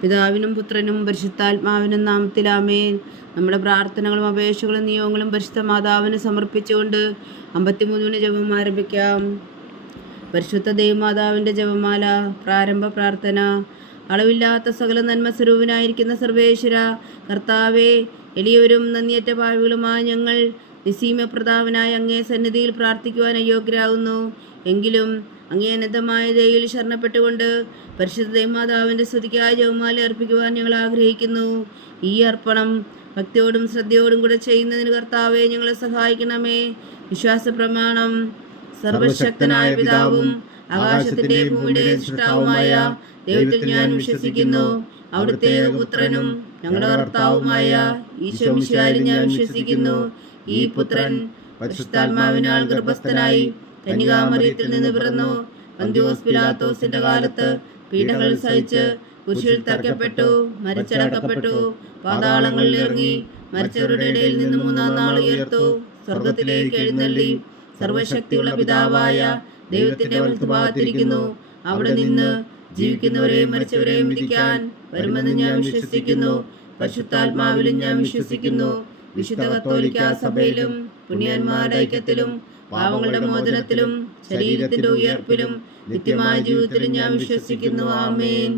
പിതാവിനും പുത്രനും പരിശുദ്ധാത്മാവിനും നാമത്തിൽ ആമേൻ. നമ്മുടെ പ്രാർത്ഥനകളും അപേക്ഷകളും നിയോഗങ്ങളും പരിശുദ്ധ മാതാവിന് സമർപ്പിച്ചുകൊണ്ട് 53 ജപം ആരംഭിക്കാം. പരിശുദ്ധ ദൈവമാതാവിൻ്റെ ജപമാല. പ്രാരംഭ പ്രാർത്ഥന. അളവില്ലാത്ത സകല നന്മ സ്വരൂപനായിരിക്കുന്ന സർവേശ്വര കർത്താവേ, എളിയവരും നന്ദിയറ്റ പാവികളുമായ ഞങ്ങൾ നിസീമപ്രതാപനായ അങ്ങേ സന്നിധിയിൽ പ്രാർത്ഥിക്കുവാൻ അയോഗ്യരാകുന്നു. എങ്കിലും അങ്ങേ അനന്തമായ ദയയിൽ ശരണപ്പെട്ടുകൊണ്ട് പരിശുദ്ധ ദൈവമാതാവിൻ്റെ സ്തുതിക്കായ ജപമാല അർപ്പിക്കുവാൻ ഞങ്ങൾ ആഗ്രഹിക്കുന്നു. ഈ അർപ്പണം ഭക്തിയോടും ശ്രദ്ധയോടും കൂടെ ചെയ്യുന്നതിന് കർത്താവെ ഞങ്ങളെ സഹായിക്കണമേ. വിശ്വാസ പ്രമാണം. സർവശക്തനായ പിതാവും ആകാശത്തിന്റെ ഭൂമിയുടെ സൃഷ്ടാവുമായ ദൈവത്തിൽ ഞാൻ വിശ്വസിക്കുന്നു. അവിടുത്തെ പുത്രനും ഞങ്ങളുടെ കർത്താവുമായ ഈശോ മിശിഹായിൽ ഞാൻ വിശ്വസിക്കുന്നു. ഈ പുത്രൻ പരിശുദ്ധാത്മാവിനാൽ ഗർഭസ്ഥനായി കന്യകാമറിയത്തിൽ നിന്ന് പിറന്നു. പന്തിയോസ് പിലാത്തോസിന്റെ കാലത്ത് പീഡകൾ സഹിച്ച് കുരിശിൽ തറയ്ക്കപ്പെട്ടു, മരിച്ചടക്കപ്പെട്ടു, പാതാളങ്ങളിൽ ഇറങ്ങി, മരിച്ചവരുടെ ഇടയിൽ നിന്ന് 3-ാം നാൾ ഉയർത്തു, സ്വർഗത്തിലേക്ക് എഴുന്നള്ളി, സർവശക്തിയുള്ള പിതാവായ ദൈവത്തിന്റെ വലത്തുഭാഗത്തിരിക്കുന്നു. അവിടെ നിന്ന് ജീവിക്കുന്നവരെയും മരിച്ചവരെയും വിധിക്കാൻ വരുമെന്ന് ഞാൻ വിശ്വസിക്കുന്നു. പരിശുദ്ധാത്മാവിലും ഞാൻ വിശ്വസിക്കുന്നു. വിശുദ്ധ കത്തോലിക്കാ സഭയിലും പുണ്യന്മാരുടെ ഐക്യത്തിലും പാവങ്ങളുടെ മോചനത്തിലും ശരീരത്തിന്റെ ഉയർപ്പിലും നിത്യമായ ജീവിതത്തിലും ഞാൻ വിശ്വസിക്കുന്നു. ആമേൻ.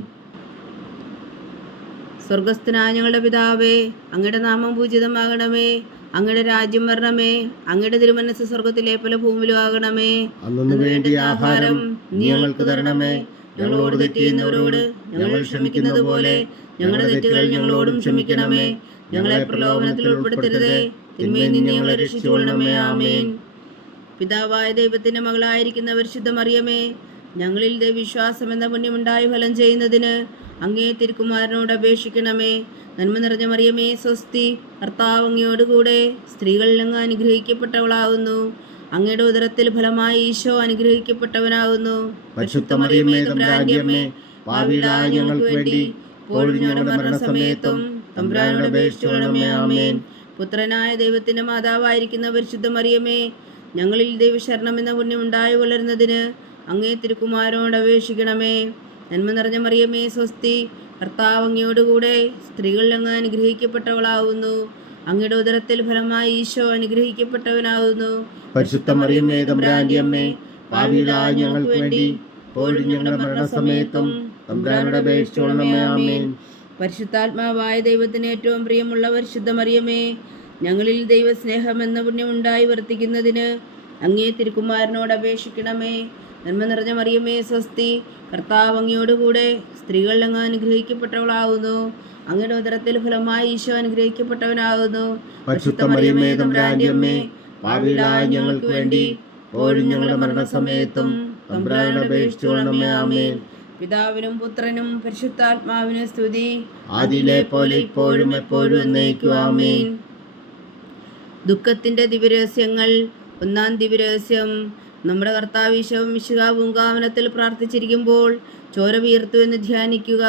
സ്വർഗസ്ഥനായ ഞങ്ങളുടെ പിതാവേ, അങ്ങയുടെ നാമം പൂജിതമാകണമേ. അങ്ങയുടെ രാജ്യം വരണമേ. അങ്ങയുടെ തിരുമനസ്സ് സ്വർഗത്തിലെ പോലെ ഭൂമിയിലും ആകണമേ. അന്നു വേണ്ടി ആഹാരം ഞങ്ങൾക്ക് തരണമേ. ഞങ്ങളോട് തെറ്റ് ചെയ്യുന്നവരോട് ഞങ്ങൾ ക്ഷമിക്കുന്നത് പോലെ ഞങ്ങളുടെ തെറ്റുകൾ ഞങ്ങളോടും ക്ഷമിക്കണമേ. ഞങ്ങളെ പ്രലോഭനത്തിൽ ഉൾപ്പെടുത്തരുതേ, തിന്മയിൽ നിന്ന് ഞങ്ങളെ രക്ഷിച്ചുകൊള്ളണമേ. ആമേൻ. പിതാവായ ദൈവത്തിന്റെ മകളായിരിക്കുന്ന പരിശുദ്ധ മറിയമേ, ഞങ്ങളിൽ ദൈവവിശ്വാസം എന്ന പുണ്യമുണ്ടായി ഫലം ചെയ്യുന്നതിന് അങ്ങേ തിരുക്കുമാരനോട് അപേക്ഷിക്കണമേ. നന്മ നിറഞ്ഞ മറിയമേ സ്വസ്തി, കർത്താവ് അങ്ങയോടുകൂടെ സ്ത്രീകളിൽ അങ്ങ് അനുഗ്രഹിക്കപ്പെട്ടവളാകുന്നു. അങ്ങയുടെ ഉദരത്തിൽ ഫലമായി ഈശോ അനുഗ്രഹിക്കപ്പെട്ടവനാകുന്നു. പരിശുദ്ധ മറിയമേ തമ്പുരാന്റെ അമ്മേ, പാപികളായ ഞങ്ങൾക്ക് വേണ്ടി ഇപ്പോഴും ഞങ്ങളുടെ മരണസമയത്തും തമ്പുരാനോട് അപേക്ഷിച്ചുകൊള്ളണമേ. ആമേൻ. പുത്രനായ ദൈവത്തിന്റെ മാതാവായിരിക്കുന്ന പരിശുദ്ധ മറിയമേ, ഞങ്ങളിൽ ദൈവശരണം എന്ന പുണ്യം ഉണ്ടായി വളരുന്നതിന് അങ്ങേ തിരുക്കുമാരനോട് അപേക്ഷിക്കണമേ. നന്മ നിറഞ്ഞ മറിയമേ സ്വസ്തി, കർത്താവ് അങ്ങയോടുകൂടെ സ്ത്രീകളിൽ അങ്ങ് അനുഗ്രഹിക്കപ്പെട്ടവളാകുന്നു. അങ്ങയുടെ ഉദരത്തിൽ ഫലമായി ഈശോ അനുഗ്രഹിക്കപ്പെട്ടവനാകുന്നു. പരിശുദ്ധ മറിയമേ തമ്പുരാന്റെ അമ്മേ, പാപികളായ ഞങ്ങൾക്ക് വേണ്ടി ഇപ്പോഴും ഞങ്ങളുടെ മരണസമയത്തും തമ്പുരാനോട് അപേക്ഷിച്ചുകൊള്ളണമേ. ആമേൻ. പരിശുദ്ധാത്മാവായ ദൈവത്തിന് ഏറ്റവും പ്രിയമുള്ള പരിശുദ്ധ മറിയമേ, ഞങ്ങളിൽ ദൈവസ്നേഹം എന്ന പുണ്യമുണ്ടായി വർത്തിക്കുന്നതിന് അങ്ങേ തിരുക്കുമാരനോട് അപേക്ഷിക്കണമേ. നന്മ നിറഞ്ഞ മറിയമേ സ്വസ്തി, കർത്താവ് അങ്ങയോടുകൂടെ സ്ത്രീകളിൽ അങ്ങ് അനുഗ്രഹിക്കപ്പെട്ടവളാകുന്നു. അങ്ങയുടെ ഉദരത്തിൽ ഫലമായി ഈശോ അനുഗ്രഹിക്കപ്പെട്ടവനാകുന്നു. പരിശുദ്ധ മറിയമേ തമ്പുരാന്റെ അമ്മേ, പാപികളായ ഞങ്ങൾക്ക് വേണ്ടി ഇപ്പോഴും ഞങ്ങളുടെ മരണസമയത്തും തമ്പുരാനോട് അപേക്ഷിച്ചുകൊള്ളണമേ. ആമേൻ. പിതാവിനും പുത്രനും പരിശുദ്ധാത്മാവിനും സ്തുതി, ആദിയിലെ പോലെ ഇപ്പോഴും എപ്പോഴും എന്നേക്കും. ആമേൻ. ദുഃഖത്തിന്റെ ദിവ്യരഹസ്യങ്ങൾ. 1-ാം ദിവ്യരഹസ്യം. നമ്മുടെ കർത്താവ് ഈശോ മിശിഹാ പൂങ്കാവനത്തിൽ പ്രാർത്ഥിച്ചിരിക്കുമ്പോൾ ചോര വീർത്തു എന്ന് ധ്യാനിക്കുക.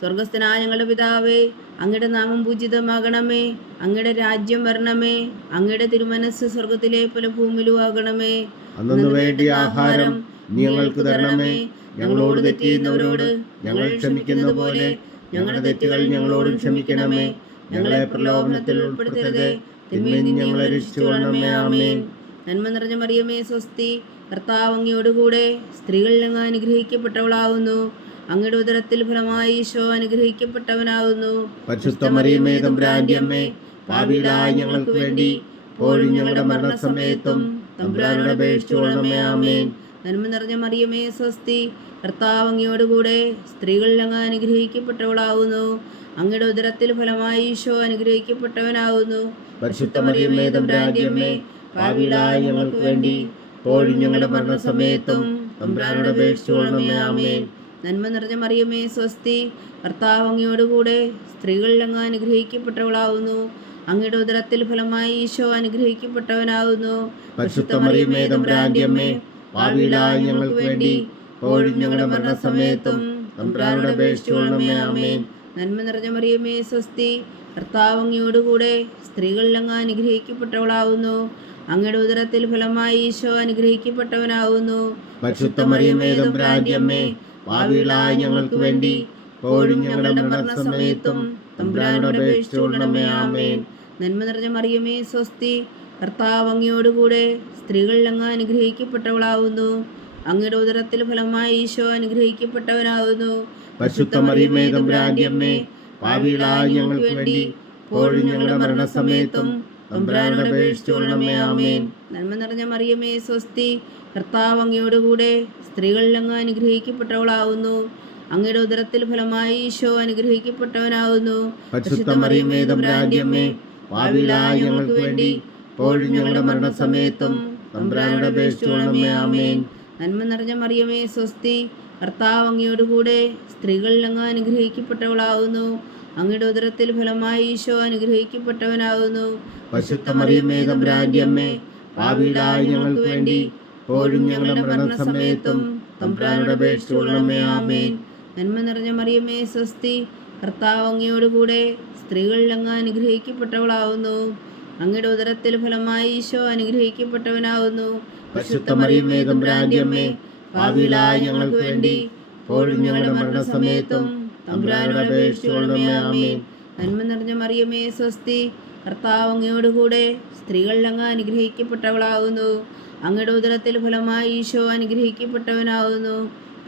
സ്വർഗസ്ഥനായ ഞങ്ങളുടെ പിതാവേ, അങ്ങയുടെ നാമം പൂജിതമാകണമേ. അങ്ങയുടെ രാജ്യം വരണമേ. അങ്ങയുടെ തിരുമനസ്സ് സ്വർഗത്തിലെ പോലെ ഭൂമിയിലും ആകണമേ. അന്നു വേണ്ടി ആഹാരം ഞങ്ങൾക്ക് തരണമേ. ഞങ്ങളോട് തെറ്റ് ചെയ്യുന്നവരോട് ഞങ്ങൾ ക്ഷമിക്കുന്നത് പോലെ ഞങ്ങളുടെ തെറ്റുകൾ ഞങ്ങളോടും ക്ഷമിക്കണമേ. ഞങ്ങളെ പ്രലോഭനത്തിൽ ഉൾപ്പെടുത്തരുതേ, തിന്മയിൽ നിന്ന് ഞങ്ങളെ രക്ഷിച്ചുകൊള്ളണമേ. ആമേൻ. നന്മ നിറഞ്ഞ മറിയമേ സ്വസ്തി, കർത്താവ് അങ്ങയോടുകൂടെ സ്ത്രീകളിൽ അങ്ങ് അനുഗ്രഹിക്കപ്പെട്ടവളാകുന്നു. അങ്ങയുടെ ഉദരത്തിൽ ഫലമായി ഈശോ അനുഗ്രഹിക്കപ്പെട്ടവനാകുന്നു. പരിശുദ്ധ മറിയമേ തമ്പുരാന്റെ അമ്മേ, പാപികളായ ഞങ്ങൾക്ക് വേണ്ടി ഇപ്പോഴും ഞങ്ങളുടെ മരണസമയത്തും തമ്പുരാനോട് അപേക്ഷിച്ചുകൊള്ളണമേ. ആമേൻ. നന്മ നിറഞ്ഞ മറിയമേ സ്വസ്തി, കർത്താവ് അങ്ങയോടുകൂടെ സ്ത്രീകളിൽ അങ്ങ് അനുഗ്രഹിക്കപ്പെട്ടവളാകുന്നു. അങ്ങയുടെ ഉദരത്തിൽ ഫലമായി ഈശോ അനുഗ്രഹിക്കപ്പെട്ടവനാകുന്നു. പരിശുദ്ധ മറിയമേ തമ്പുരാന്റെ അമ്മേ, പാപികളായ ഞങ്ങൾക്ക് വേണ്ടി ഇപ്പോഴും ഞങ്ങളുടെ മരണസമയത്തും തമ്പുരാനോട് അപേക്ഷിച്ചുകൊള്ളണമേ. ആമേൻ. നന്മ നിറഞ്ഞ മറിയമേ സ്വസ്തി, കർത്താവ് അങ്ങയോടുകൂടെ സ്ത്രീകളിൽ അങ്ങ് അനുഗ്രഹിക്കപ്പെട്ടവളാകുന്നു. അങ്ങയുടെ ഉദരത്തിൽ ഫലമായി ഈശോ അനുഗ്രഹിക്കപ്പെട്ടവനാകുന്നു. പരിശുദ്ധ മറിയമേ തമ്പുരാന്റെ അമ്മേ, പാപികളായ ഞങ്ങൾക്ക് വേണ്ടി ഇപ്പോഴും ഞങ്ങളുടെ മരണസമയത്തും തമ്പുരാനോട് അപേക്ഷിച്ചുകൊള്ളണമേ. ആമേൻ. നന്മ നിറഞ്ഞ മറിയമേ സ്വസ്തി, കർത്താവ് അങ്ങയോടുകൂടെ സ്ത്രീകളിൽ അങ്ങ് അനുഗ്രഹിക്കപ്പെട്ടവളാകുന്നു. അങ്ങയുടെ ഉദരത്തിൽ ഫലമായി ഈശോ അനുഗ്രഹിക്കപ്പെട്ടവനാകുന്നു. പരിശുദ്ധ മറിയമേ തമ്പുരാന്റെ അമ്മേ, പാപികളായ ഞങ്ങൾക്ക് വേണ്ടി ഇപ്പോഴും ഞങ്ങളുടെ മരണസമയത്തും തമ്പുരാനോട് അപേക്ഷിച്ചുകൊള്ളണമേ. ആമേൻ. നന്മ നിറഞ്ഞ മറിയമേ സ്വസ്തി, കർത്താവ് അങ്ങയോടുകൂടെ സ്ത്രീകളിൽ അങ്ങ് അനുഗ്രഹിക്കപ്പെട്ടവളാവുന്നു. അങ്ങയുടെ ഉദരത്തിൽ ഫലമായി ഈശോ അനുഗ്രഹിക്കപ്പെട്ടവനാകുന്നു. പരിശുദ്ധ മറിയമേ തമ്പുരാന്റെ അമ്മേ, പാപികളായ ഞങ്ങൾക്ക് വേണ്ടി ഇപ്പോഴും ഞങ്ങളുടെ മരണസമയത്തും തമ്പുരാനോട് അപേക്ഷിച്ചുകൊള്ളണമേ. ആമേൻ. നന്മ നിറഞ്ഞ മറിയമേ സ്വസ്തി, കർത്താവ് അങ്ങയോടുകൂടെ സ്ത്രീകളിൽ അങ്ങ് അനുഗ്രഹിക്കപ്പെട്ടവളാവുന്നു. അങ്ങയുടെ ഉദരത്തിൽ ഫലമായി ഈശോ അനുഗ്രഹിക്കപ്പെട്ടവനാകുന്നു. പരിശുദ്ധ മറിയമേ തമ്പുരാന്റെ അമ്മേ, പാപികളായ ഞങ്ങൾക്ക് വേണ്ടി ഇപ്പോഴും ഞങ്ങളുടെ മരണസമയത്തും തമ്പുരാനോട് അപേക്ഷിച്ചുകൊള്ളണമേ. ആമേൻ. നന്മ നിറഞ്ഞ മറിയമേ സ്വസ്തി, കർത്താവ് അങ്ങയോടുകൂടെ സ്ത്രീകളിൽ അങ്ങ് അനുഗ്രഹിക്കപ്പെട്ടവളാവുന്നു. അങ്ങയുടെ ഉദരത്തിൽ ഫലമായി ഈശോ അനുഗ്രഹിക്കപ്പെട്ടവനാകുന്നു. പരിശുദ്ധ മറിയമേ തമ്പുരാന്റെ അമ്മേ, പാപികളായ ഞങ്ങൾക്ക് വേണ്ടി ഇപ്പോഴും ഞങ്ങളുടെ മരണസമയത്തും തമ്പുരാനോട് അപേക്ഷിച്ചുകൊള്ളണമേ. ആമേൻ. നന്മ നിറഞ്ഞ മറിയമേ സ്വസ്തി, കർത്താവ് അങ്ങയോടുകൂടെ സ്ത്രീകളിൽ അങ്ങ് അനുഗ്രഹിക്കപ്പെട്ടവളാവുന്നു. അങ്ങയുടെ ഉദരത്തിൽ ഫലമായി ഈശോ അനുഗ്രഹിക്കപ്പെട്ടവനാകുന്നു. പരിശുദ്ധ മറിയമേ തമ്പുരാന്റെ അമ്മേ, പാപികളായ ഞങ്ങൾക്ക് വേണ്ടി ഇപ്പോഴും ഞങ്ങളുടെ മരണസമയത്തും തമ്പുരാനോട് അപേക്ഷിച്ചുകൊള്ളണമേ. ആമേൻ. നന്മ നിറഞ്ഞ മറിയമേ സ്വസ്തി, കർത്താവ് അങ്ങയോടുകൂടെ സ്ത്രീകളിൽ അങ്ങ് അനുഗ്രഹിക്കപ്പെട്ടവളാകുന്നു. അങ്ങയുടെ ഉദരത്തിൽ ഫലമായി ഈശോ അനുഗ്രഹിക്കപ്പെട്ടവനാകുന്നു.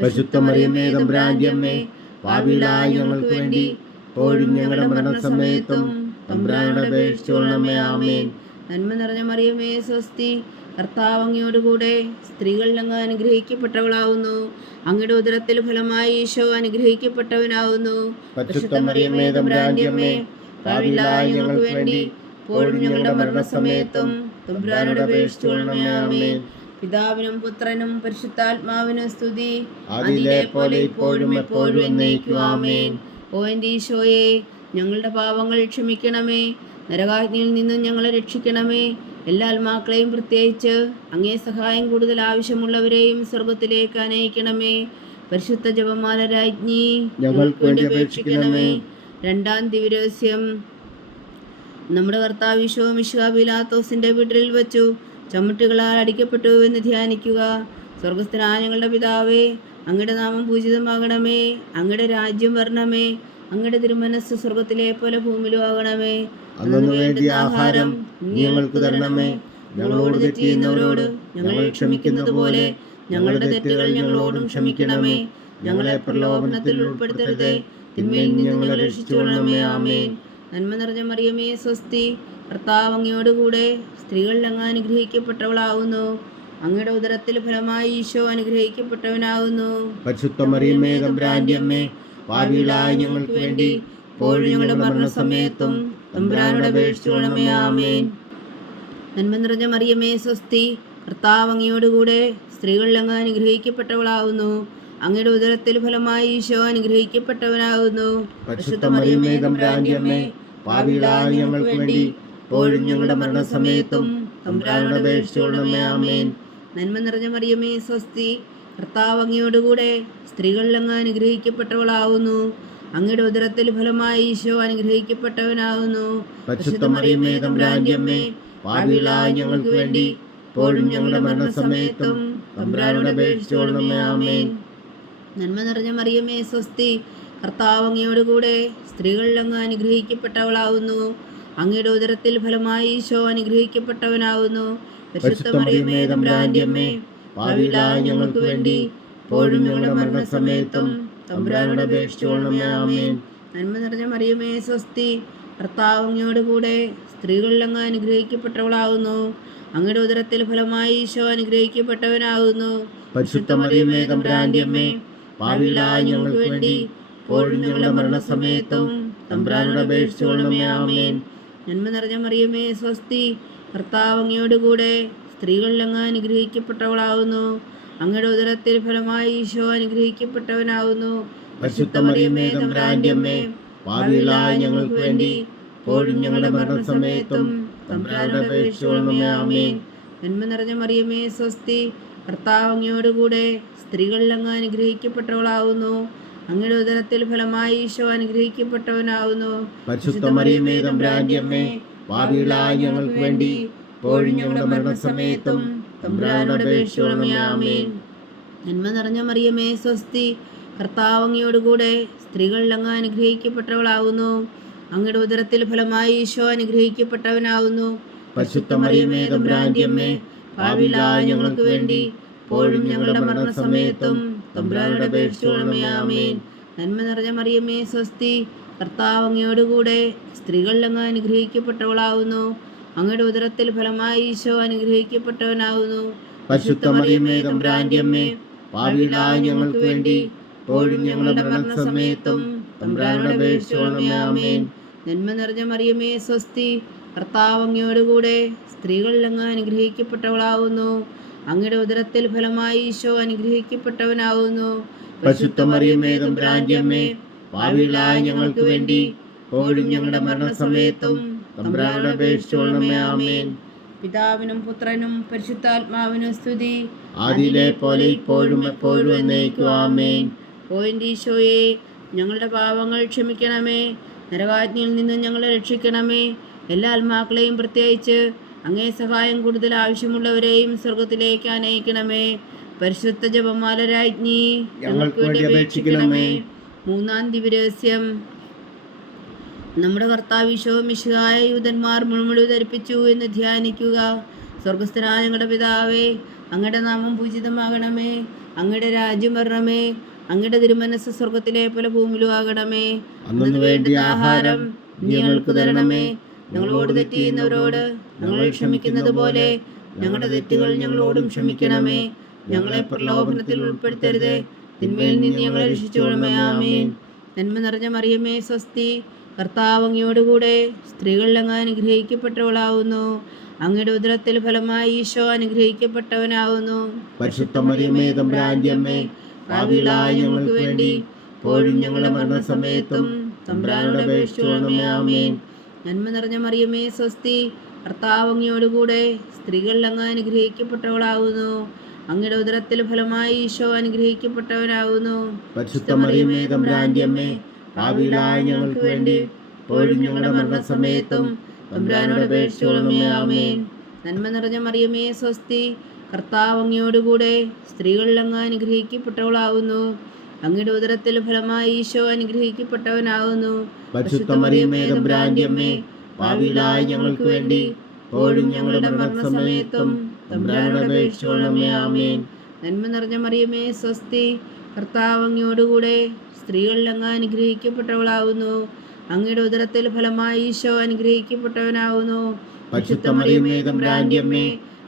പരിശുദ്ധ മറിയമേ തമ്പുരാന്റെ അമ്മേ, പാപികളായ ഞങ്ങൾക്ക് വേണ്ടി ഇപ്പോഴും ഞങ്ങളുടെ മരണസമയത്തും തമ്പുരാനോട് അപേക്ഷിച്ചുകൊള്ളണമേ. ആമേൻ. നന്മ നിറഞ്ഞ മറിയമേ സ്വസ്തി, കർത്താവ് അങ്ങയോടുകൂടെ സ്ത്രീകളിൽ അങ്ങ് അനുഗ്രഹിക്കപ്പെട്ടവളാവുന്നു. അങ്ങയുടെ ഉദരത്തിൽ ഫലമായി ഈശോ അനുഗ്രഹിക്കപ്പെട്ടവനാകുന്നു. പരിശുദ്ധ മറിയമേ തമ്പുരാന്റെ അമ്മേ, പാപികളായ ഞങ്ങൾക്ക് വേണ്ടി ഇപ്പോഴും ഞങ്ങളുടെ മരണസമയത്തും തമ്പുരാനോട് അപേക്ഷിച്ചുകൊള്ളണമേ. ആമേൻ. പിതാവിനും പുത്രനും പരിശുദ്ധാത്മാവിനും സ്തുതി, അതിലെ പോലെ ഇപ്പോഴും എപ്പോഴും എന്നേക്കും. ആമേൻ. ഓ എൻ്റെ ഈശോയെ, ഞങ്ങളുടെ പാപങ്ങൾ ക്ഷമിക്കണമേ. നരകാജ്ഞയിൽ നിന്നും ഞങ്ങളെ രക്ഷിക്കണമേ. എല്ലാ ആത്മാക്കളെയും, പ്രത്യേകിച്ച് അങ്ങേ സഹായം കൂടുതൽ ആവശ്യമുള്ളവരെയും സ്വർഗത്തിലേക്ക് അനയിക്കണമേ. പരിശുദ്ധ ജപമാല രാജ്ഞി, ഞങ്ങൾക്ക് വേണ്ടി അപേക്ഷിക്കണമേ. രണ്ടാം ദിവ്യരഹസ്യം. നമ്മുടെ കർത്താവ് ഈശോ മിശിഹാ പീലാത്തോസിന്റെ വീട്ടിൽ വെച്ചു ചമ്മട്ടുകളാൽ അടിക്കപ്പെട്ടു എന്ന് ധ്യാനിക്കുക. സ്വർഗസ്ഥനായ ഞങ്ങളുടെ പിതാവേ, അങ്ങയുടെ നാമം പൂജിതമാകണമേ. അങ്ങയുടെ രാജ്യം വരണമേ. അങ്ങയുടെ തിരുമനസ് സ്വർഗത്തിലെ പോലെ ഭൂമിയിലും ആകണമേ. അന്നു വേണ്ടിയ ആഹാരം ഞങ്ങൾക്ക് തരണമേ. ഞങ്ങളോട് തെറ്റ് ചെയ്യുന്നവരോട് ഞങ്ങൾ ക്ഷമിക്കുന്നത് പോലെ ഞങ്ങളുടെ തെറ്റുകൾ ഞങ്ങളോടും ക്ഷമിക്കണമേ. ഞങ്ങളെ പ്രലോഭനത്തിൽ ഉൾപ്പെടുത്തരുതേ, തിന്മയിൽ നിന്ന് ഞങ്ങളെ രക്ഷിച്ചുകൊള്ളണമേ. ആമേൻ. നന്മ നിറഞ്ഞ മറിയമേ സ്വസ്തി, കർത്താവ് അങ്ങയോടുകൂടെ സ്ത്രീകളിൽ അങ്ങ് അനുഗ്രഹിക്കപ്പെട്ടവളാവുന്നു. അങ്ങയുടെ ഉദരത്തിൽ ഫലമായി ഈശോ അനുഗ്രഹിക്കപ്പെട്ടവനാകുന്നു. പരിശുദ്ധ മറിയമേ തമ്പുരാന്റെ അമ്മേ, പാപികളായ ഞങ്ങൾക്ക് വേണ്ടി ഇപ്പോഴും ഞങ്ങളുടെ മരണസമയത്തും തമ്പുരാനോട് അപേക്ഷിച്ചുകൊള്ളണമേ. ആമേൻ. നന്മ നിറഞ്ഞ മറിയമേ സ്വസ്തി, കർത്താവ് അങ്ങയോടുകൂടെ സ്ത്രീകളിൽ അങ്ങ് അനുഗ്രഹിക്കപ്പെട്ടവളാവുന്നു. അങ്ങയുടെ ഉദരത്തിൽ ഫലമായി ഈശോ അനുഗ്രഹിക്കപ്പെട്ടവനാകുന്നു. പരിശുദ്ധ മറിയമേ തമ്പുരാന്റെ അമ്മേ, പാപികളായ ഞങ്ങൾക്ക് വേണ്ടി ഇപ്പോഴും ഞങ്ങളുടെ മരണസമയത്തും തമ്പുരാനോട് അപേക്ഷിച്ചുകൊള്ളണമേ. ആമേൻ. നന്മ നിറഞ്ഞ മറിയമേ സ്വസ്തി, കർത്താവ് അങ്ങയോടുകൂടെ സ്ത്രീകളിൽ അങ്ങ് അനുഗ്രഹിക്കപ്പെട്ടവളാവുന്നു. അങ്ങയുടെ ഉദരത്തിൽ ഫലമായി ഈശോ അനുഗ്രഹിക്കപ്പെട്ടവനാകുന്നു. പരിശുദ്ധ മറിയമേ തമ്പുരാന്റെ അമ്മേ, പാപികളായ ഞങ്ങൾക്ക് വേണ്ടി ഇപ്പോഴും ഞങ്ങളുടെ മരണസമയത്തും തമ്പുരാനോട് അപേക്ഷിച്ചുകൊള്ളണമേ. ആമേൻ. നന്മ നിറഞ്ഞ മറിയമേ സ്വസ്തി, കർത്താവ് അങ്ങയോടുകൂടെ സ്ത്രീകളിൽ അങ്ങ് അനുഗ്രഹിക്കപ്പെട്ടവളാവുന്നു. അങ്ങയുടെ ഉദരത്തിൽ ഫലമായി ഈശോ അനുഗ്രഹിക്കപ്പെട്ടവനാകുന്നു. പരിശുദ്ധ മറിയമേ തമ്പുരാന്റെ അമ്മേ, പാപികളായ ഞങ്ങൾക്ക് വേണ്ടി ഇപ്പോഴും ഞങ്ങളുടെ മരണസമയത്തും തമ്പുരാനോട് അപേക്ഷിച്ചുകൊള്ളണമേ. ആമേൻ. നന്മ നിറഞ്ഞ മറിയമേ സ്വസ്തി, കർത്താവ് അങ്ങയോടുകൂടെ സ്ത്രീകളിൽ അങ്ങ് അനുഗ്രഹിക്കപ്പെട്ടവളാവുന്നു. അങ്ങയുടെ ഉദരത്തിൽ ഫലമായി ഈശോ അനുഗ്രഹിക്കപ്പെട്ടവനാകുന്നു. പരിശുദ്ധ മറിയമേ തമ്പുരാന്റെ അമ്മേ, പാപികളായ ഞങ്ങൾക്ക് വേണ്ടി ഇപ്പോഴും ഞങ്ങളുടെ മരണസമയത്തും തമ്പുരാനോട് അപേക്ഷിച്ചുകൊള്ളണമേ. ആമേൻ. നന്മ നിറഞ്ഞ മറിയമേ സ്വസ്തി, കർത്താവ് അങ്ങയോടുകൂടെ സ്ത്രീകളിൽ അങ്ങ് അനുഗ്രഹിക്കപ്പെട്ടവളാവുന്നു. അങ്ങയുടെ ഉദരത്തിൽ ഫലമായി ഈശോ അനുഗ്രഹിക്കപ്പെട്ടവനാകുന്നു. പരിശുദ്ധ മറിയമേ തമ്പുരാന്റെ അമ്മേ, പാപികളായ ഞങ്ങൾക്ക് വേണ്ടി ഇപ്പോഴും ഞങ്ങളുടെ മരണസമയത്തും തമ്പുരാനോട് അപേക്ഷിച്ചുകൊള്ളണമേ. ആമേൻ. നന്മ നിറഞ്ഞ മറിയമേ സ്വസ്തി, കർത്താവ് അങ്ങയോടുകൂടെ സ്ത്രീകളിൽ അങ്ങ് അനുഗ്രഹിക്കപ്പെട്ടവളാവുന്നു. അങ്ങയുടെ ഉദരത്തിൽ ഫലമായി ഈശോ അനുഗ്രഹിക്കപ്പെട്ടവനാകുന്നു. പരിശുദ്ധ മറിയമേ തമ്പുരാന്റെ അമ്മേ, പാപികളായ ഞങ്ങൾക്ക് വേണ്ടി ഇപ്പോഴും ഞങ്ങളുടെ മരണസമയത്തും തമ്പുരാനോട് അപേക്ഷിച്ചുകൊള്ളണമേ. ആമേൻ. നന്മ നിറഞ്ഞ മറിയമേ സ്വസ്തി, കർത്താവ് അങ്ങയോടുകൂടെ സ്ത്രീകളിൽ അങ്ങ് അനുഗ്രഹിക്കപ്പെട്ടവളാകുന്നു. അങ്ങയുടെ ഉദരത്തിൽ ഫലമായി ഈശോ അനുഗ്രഹിക്കപ്പെട്ടവനാകുന്നു. പരിശുദ്ധ മറിയമേ തമ്പുരാന്റെ അമ്മേ, പാപികളായ ഞങ്ങൾക്ക് വേണ്ടി ഇപ്പോഴും ഞങ്ങളുടെ മരണസമയത്തും തമ്പുരാനോട് അപേക്ഷിച്ചുകൊള്ളണമേ. ആമേൻ. നന്മ നിറഞ്ഞ മറിയമേ സ്വസ്തി, കർത്താവ് അങ്ങയോടുകൂടെ സ്ത്രീകളിൽ അങ്ങ് അനുഗ്രഹിക്കപ്പെട്ടവളാകുന്നു. അങ്ങയുടെ ഉദരത്തിൽ ഫലമായി ഈശോ അനുഗ്രഹിക്കപ്പെട്ടവനാകുന്നു. പരിശുദ്ധ മറിയമേ തമ്പുരാന്റെ അമ്മേ, പാപികളായ ഞങ്ങൾക്ക് വേണ്ടി ഇപ്പോഴും ഞങ്ങളുടെ മരണസമയത്തും തമ്പുരാനോട് അപേക്ഷിച്ചുകൊള്ളണമേ. ആമേൻ. നന്മ നിറഞ്ഞ മറിയമേ സ്വസ്തി, കർത്താവ് അങ്ങയോടുകൂടെ സ്ത്രീകളിൽ അങ്ങ് അനുഗ്രഹിക്കപ്പെട്ടവളാകുന്നു. അങ്ങയുടെ ഉദരത്തിൽ ഫലമായി ഈശോ അനുഗ്രഹിക്കപ്പെട്ടവനാകുന്നു. പരിശുദ്ധ മറിയമേ തമ്പുരാന്റെ അമ്മേ, പാപികളായ ഞങ്ങൾക്ക് വേണ്ടി ഇപ്പോഴും ഞങ്ങളുടെ മരണസമയത്തും തമ്പുരാനോട് അപേക്ഷിച്ചുകൊള്ളണമേ. ആമേൻ. പിതാവിനും പുത്രനും പരിശുദ്ധാത്മാവിനും സ്തുതി, ആദിയിലെ പോലെ ഇപ്പോഴും എപ്പോഴും എന്നേക്കും. ആമേൻ. ഓ എൻ്റെ ഈശോയെ, ഞങ്ങളുടെ പാപങ്ങൾ ക്ഷമിക്കണമേ, നരകാജ്ഞയിൽ നിന്ന് ഞങ്ങളെ രക്ഷിക്കണമേ. എല്ലാ ആത്മാക്കളെയും പ്രത്യേകിച്ച് അങ്ങേ സഹായം കൂടുതൽ ആവശ്യമുള്ളവരെയും സ്വർഗത്തിലേക്ക് അനയിക്കണമേ. പരിശുദ്ധ ജപമാല രാജ്ഞി, ഞങ്ങൾക്ക് വേണ്ടി അപേക്ഷിക്കണമേ. മൂന്നാം ദിവ്യരഹസ്യം. നമ്മുടെ കർത്താവ് ഈശോ മിശിഹായ യൂതന്മാർ മുൾമുടി ധരിപ്പിച്ചു എന്ന് ധ്യാനിക്കുക. സ്വർഗസ്ഥനായ ഞങ്ങളുടെ പിതാവേ, അങ്ങയുടെ നാമം പൂജിതമാകണമേ, അങ്ങയുടെ രാജ്യം വരണമേ, അങ്ങയുടെ തിരുമനസ് സ്വർഗത്തിലെ പോലെ ഭൂമിയിലും ആകണമേ. അന്നു വേണ്ട ആഹാരം ഞങ്ങൾക്ക് തരണമേ. ഞങ്ങളോട് തെറ്റ് ചെയ്യുന്നവരോട് ഞങ്ങൾ ക്ഷമിക്കുന്നത് പോലെ ഞങ്ങളുടെ തെറ്റുകൾ ഞങ്ങളോടും ക്ഷമിക്കണമേ. ഞങ്ങളെ പ്രലോഭനത്തിൽ ഉൾപ്പെടുത്തരുതേ, തിന്മയിൽ നിന്ന് ഞങ്ങളെ രക്ഷിച്ചുകൊള്ളണമേ. ആമേൻ. നന്മ നിറഞ്ഞ മറിയമേ സ്വസ്തി, കർത്താവ് അങ്ങയോടുകൂടെ സ്ത്രീകളിൽ അങ്ങ് അനുഗ്രഹിക്കപ്പെട്ടവളാവുന്നു. അങ്ങയുടെ ഉദരത്തിൽ ഫലമായി ഈശോ അനുഗ്രഹിക്കപ്പെട്ടവനാവുന്നു. പരിശുദ്ധ മറിയമേ തമ്പുരാന്റെ അമ്മേ, പാപികളായ ഞങ്ങൾക്ക് വേണ്ടി ഇപ്പോഴും ഞങ്ങളുടെ മരണസമയത്തും തമ്പുരാനോട് അപേക്ഷിച്ചുകൊള്ളണമേ. ആമേൻ. നന്മ നിറഞ്ഞ മറിയമേ സ്വസ്തി, കർത്താവ് അങ്ങയോടുകൂടെ സ്ത്രീകളിൽ അങ്ങ് അനുഗ്രഹിക്കപ്പെട്ടവളാവുന്നു. അങ്ങയുടെ ഉദരത്തിൽ ഫലമായി ഈശോ അനുഗ്രഹിക്കപ്പെട്ടവനാവുന്നു. പരിശുദ്ധ മറിയമേ തമ്പുരാന്റെ അമ്മേ, പാപികളായ ഞങ്ങൾക്ക് വേണ്ടി ഇപ്പോഴും ഞങ്ങളുടെ മരണസമയത്തും തമ്പുരാനോട് അപേക്ഷിച്ചുകൊള്ളണമേ. ആമേൻ. നന്മ നിറഞ്ഞ മറിയമേ സ്വസ്തി, കർത്താവ് അങ്ങയോടുകൂടെ സ്ത്രീകളിൽ അങ്ങ് അനുഗ്രഹിക്കപ്പെട്ടവളാവുന്നു. അങ്ങയുടെ ഉദരത്തിൽ ഫലമായി ഈശോ അനുഗ്രഹിക്കപ്പെട്ടവനാവുന്നു. പരിശുദ്ധ മറിയമേ തമ്പുരാന്റെ അമ്മേ, പാപികളായ ഞങ്ങൾക്ക് വേണ്ടി ഇപ്പോഴും ഞങ്ങളുടെ മരണസമയത്തും തമ്പുരാനോട് അപേക്ഷിച്ചുകൊള്ളണമേ. ആമേൻ. നന്മ നിറഞ്ഞ മറിയമേ സ്വസ്തി, കർത്താവ് അങ്ങയോടുകൂടെ സ്ത്രീകളിൽ അങ്ങ് അനുഗ്രഹിക്കപ്പെട്ടവളാവുന്നു. അങ്ങയുടെ ഉദരത്തിൽ ഫലമായി ഈശോ അനുഗ്രഹിക്കപ്പെട്ടവനാവുന്നു. പരിശുദ്ധ മറിയമേ തമ്പുരാന്റെ അമ്മേ,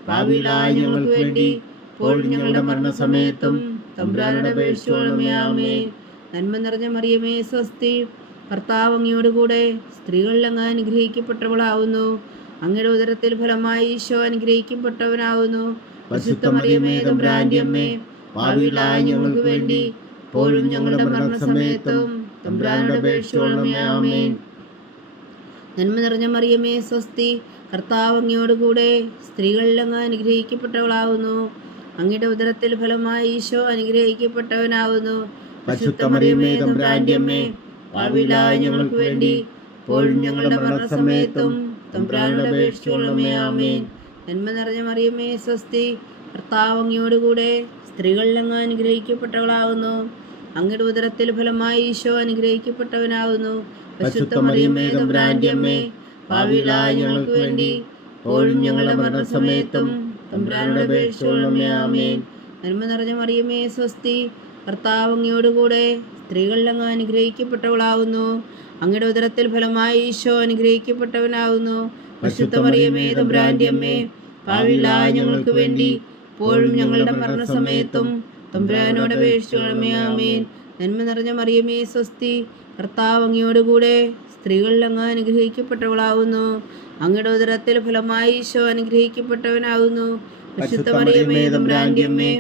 പാപികളായ ഞങ്ങൾക്ക് വേണ്ടി ഇപ്പോഴും ഞങ്ങളുടെ മരണസമയത്തും തമ്പുരാനോട് അപേക്ഷിച്ചുകൊള്ളണമേ. ആമേൻ. നന്മ നിറഞ്ഞ മറിയമേ സ്വസ്തി, കർത്താവ് അങ്ങയോടുകൂടെ സ്ത്രീകളിൽ അങ്ങ് അനുഗ്രഹിക്കപ്പെട്ടവളാവുന്നു. അങ്ങയുടെ ഉദരത്തിൽ ഫലമായി ഈശോ അനുഗ്രഹിക്കപ്പെട്ടവനാവുന്നു. പരിശുദ്ധ മറിയമേ തമ്പുരാന്റെ അമ്മേ, പാപികളായ ഞങ്ങൾക്ക് വേണ്ടി ഇപ്പോഴും ഞങ്ങളുടെ മരണസമയത്തും തമ്പുരാനോട് അപേക്ഷിച്ചുകൊള്ളണമേ. ആമേൻ. നന്മ നിറഞ്ഞ മറിയമേ സ്വസ്തി, കർത്താവ് അങ്ങയോടുകൂടെ സ്ത്രീകളിൽ അങ്ങ് അനുഗ്രഹിക്കപ്പെട്ടവളാവുന്നു. അങ്ങയുടെ ഉദരത്തിൽ ഫലമായി ഈശോ അനുഗ്രഹിക്കപ്പെട്ടവനാവുന്നു. പരിശുദ്ധ മറിയമേ തമ്പുരാന്റെ അമ്മേ, പാപികളായ ഞങ്ങൾക്ക് വേണ്ടി ഇപ്പോഴും ഞങ്ങളുടെ മരണസമയത്തും തമ്പുരാനോട് അപേക്ഷിച്ചുകൊള്ളണമേ. ആമേൻ. നന്മ നിറഞ്ഞ മറിയമേ സ്വസ്തി, കർത്താവ് അങ്ങയോടുകൂടെ സ്ത്രീകളിൽ അങ്ങ് അനുഗ്രഹിക്കപ്പെട്ടവളാവുന്നു. അങ്ങയുടെ ഉദരത്തിൽ ഫലമായി ഈശോ അനുഗ്രഹിക്കപ്പെട്ടവനാവുന്നു. പരിശുദ്ധ മറിയമേ തമ്പുരാന്റെ അമ്മേ, പാപികളായ ഞങ്ങൾക്ക് വേണ്ടി ഇപ്പോഴും ഞങ്ങളുടെ മരണസമയത്തും തമ്പുരാനോട് അപേക്ഷിച്ചുകൊള്ളണമേ. ആമേൻ. നന്മ നിറഞ്ഞ മറിയമേ സ്വസ്തി, കർത്താവ് അങ്ങയോടുകൂടെ സ്ത്രീകളിൽ അങ്ങ് അനുഗ്രഹിക്കപ്പെട്ടവളാവുന്നു. അങ്ങയുടെ ഉദരത്തിൽ ഫലമായി ഈശോ അനുഗ്രഹിക്കപ്പെട്ടവനാവുന്നു. പരിശുദ്ധ മറിയമേ തമ്പുരാന്റെ അമ്മേ, പാപികളായ ഞങ്ങൾക്ക് വേണ്ടി ഇപ്പോഴും ഞങ്ങളുടെ മരണസമയത്തും തമ്പുരാനോട് അപേക്ഷിച്ചുകൊള്ളണമേ. ആമേൻ. നന്മ നിറഞ്ഞ മറിയമേ സ്വസ്തി, കർത്താവ് അങ്ങയോടുകൂടെ സ്ത്രീകളിൽ അങ്ങ് അനുഗ്രഹിക്കപ്പെട്ടവളാവുന്നു. അങ്ങയുടെ ഉദരത്തിൽ ഫലമായി ഈശോ അനുഗ്രഹിക്കപ്പെട്ടവനാവുന്നു. പരിശുദ്ധ മറിയമേ തമ്പുരാന്റെ അമ്മേ,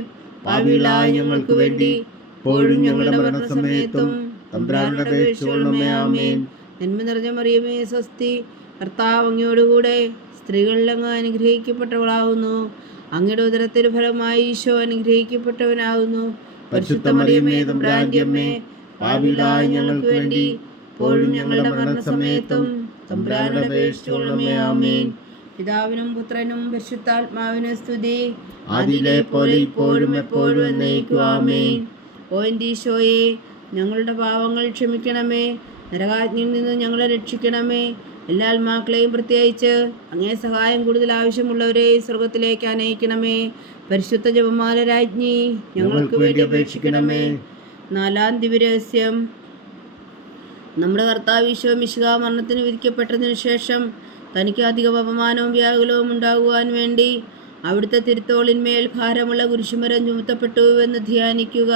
പാപികളായ ഞങ്ങൾക്ക് വേണ്ടി ഇപ്പോഴും ഞങ്ങളുടെ മരണസമയത്തും തമ്പുരാനോട് അപേക്ഷിച്ചുകൊള്ളണമേ. ആമേൻ. നന്മ നിറഞ്ഞ മറിയമേ സ്വസ്തി, കർത്താവ് അങ്ങയോടുകൂടെ സ്ത്രീകളിൽ അങ്ങ് അനുഗ്രഹിക്കപ്പെട്ടവളാവുന്നു. അങ്ങയുടെ ഉദരത്തിൽ ഫലമായി ഈശോ അനുഗ്രഹിക്കപ്പെട്ടവനാവുന്നു. പരിശുദ്ധ മറിയമേ തമ്പുരാന്റെ അമ്മേ, പാപികളായ ഞങ്ങൾക്ക് വേണ്ടി ഇപ്പോഴും ഞങ്ങളുടെ മരണസമയത്തും തമ്പുരാനോട് അപേക്ഷിച്ചുകൊള്ളണമേ. ആമേൻ. പിതാവിനും പുത്രനും പരിശുദ്ധാത്മാവിനും സ്തുതി, ആദിയിലെ പോലെ ഇപ്പോഴും എപ്പോഴും എന്നേക്കും. ആമേൻ. ഓ എൻ്റെ ഈശോയെ, ഞങ്ങളുടെ പാവങ്ങൾ ക്ഷമിക്കണമേ. നരകാജ്ഞയിൽ നിന്ന് ഞങ്ങളെ രക്ഷിക്കണമേ. എല്ലാ ആത്മാക്കളെയും പ്രത്യേകിച്ച് അങ്ങേ സഹായം കൂടുതൽ ആവശ്യമുള്ളവരെ സ്വർഗത്തിലേക്ക് അനയിക്കണമേ. പരിശുദ്ധ ജപമാല രാജ്ഞി, ഞങ്ങൾക്ക് വേണ്ടി അപേക്ഷിക്കണമേ. 4-ാം ദിവ്യരഹസ്യം. നമ്മുടെ കർത്താവ് ഈശോ മിശിഹാ മരണത്തിന് വിധിക്കപ്പെട്ടതിനു ശേഷം തനിക്ക് അധികം അപമാനവും വ്യാകുലവും ഉണ്ടാകുവാൻ വേണ്ടി അവിടുത്തെ തിരുത്തോളിന്മേൽ ഭാരമുള്ള കുരിശുമരം ചുമത്തപ്പെട്ടുവെന്ന് ധ്യാനിക്കുക.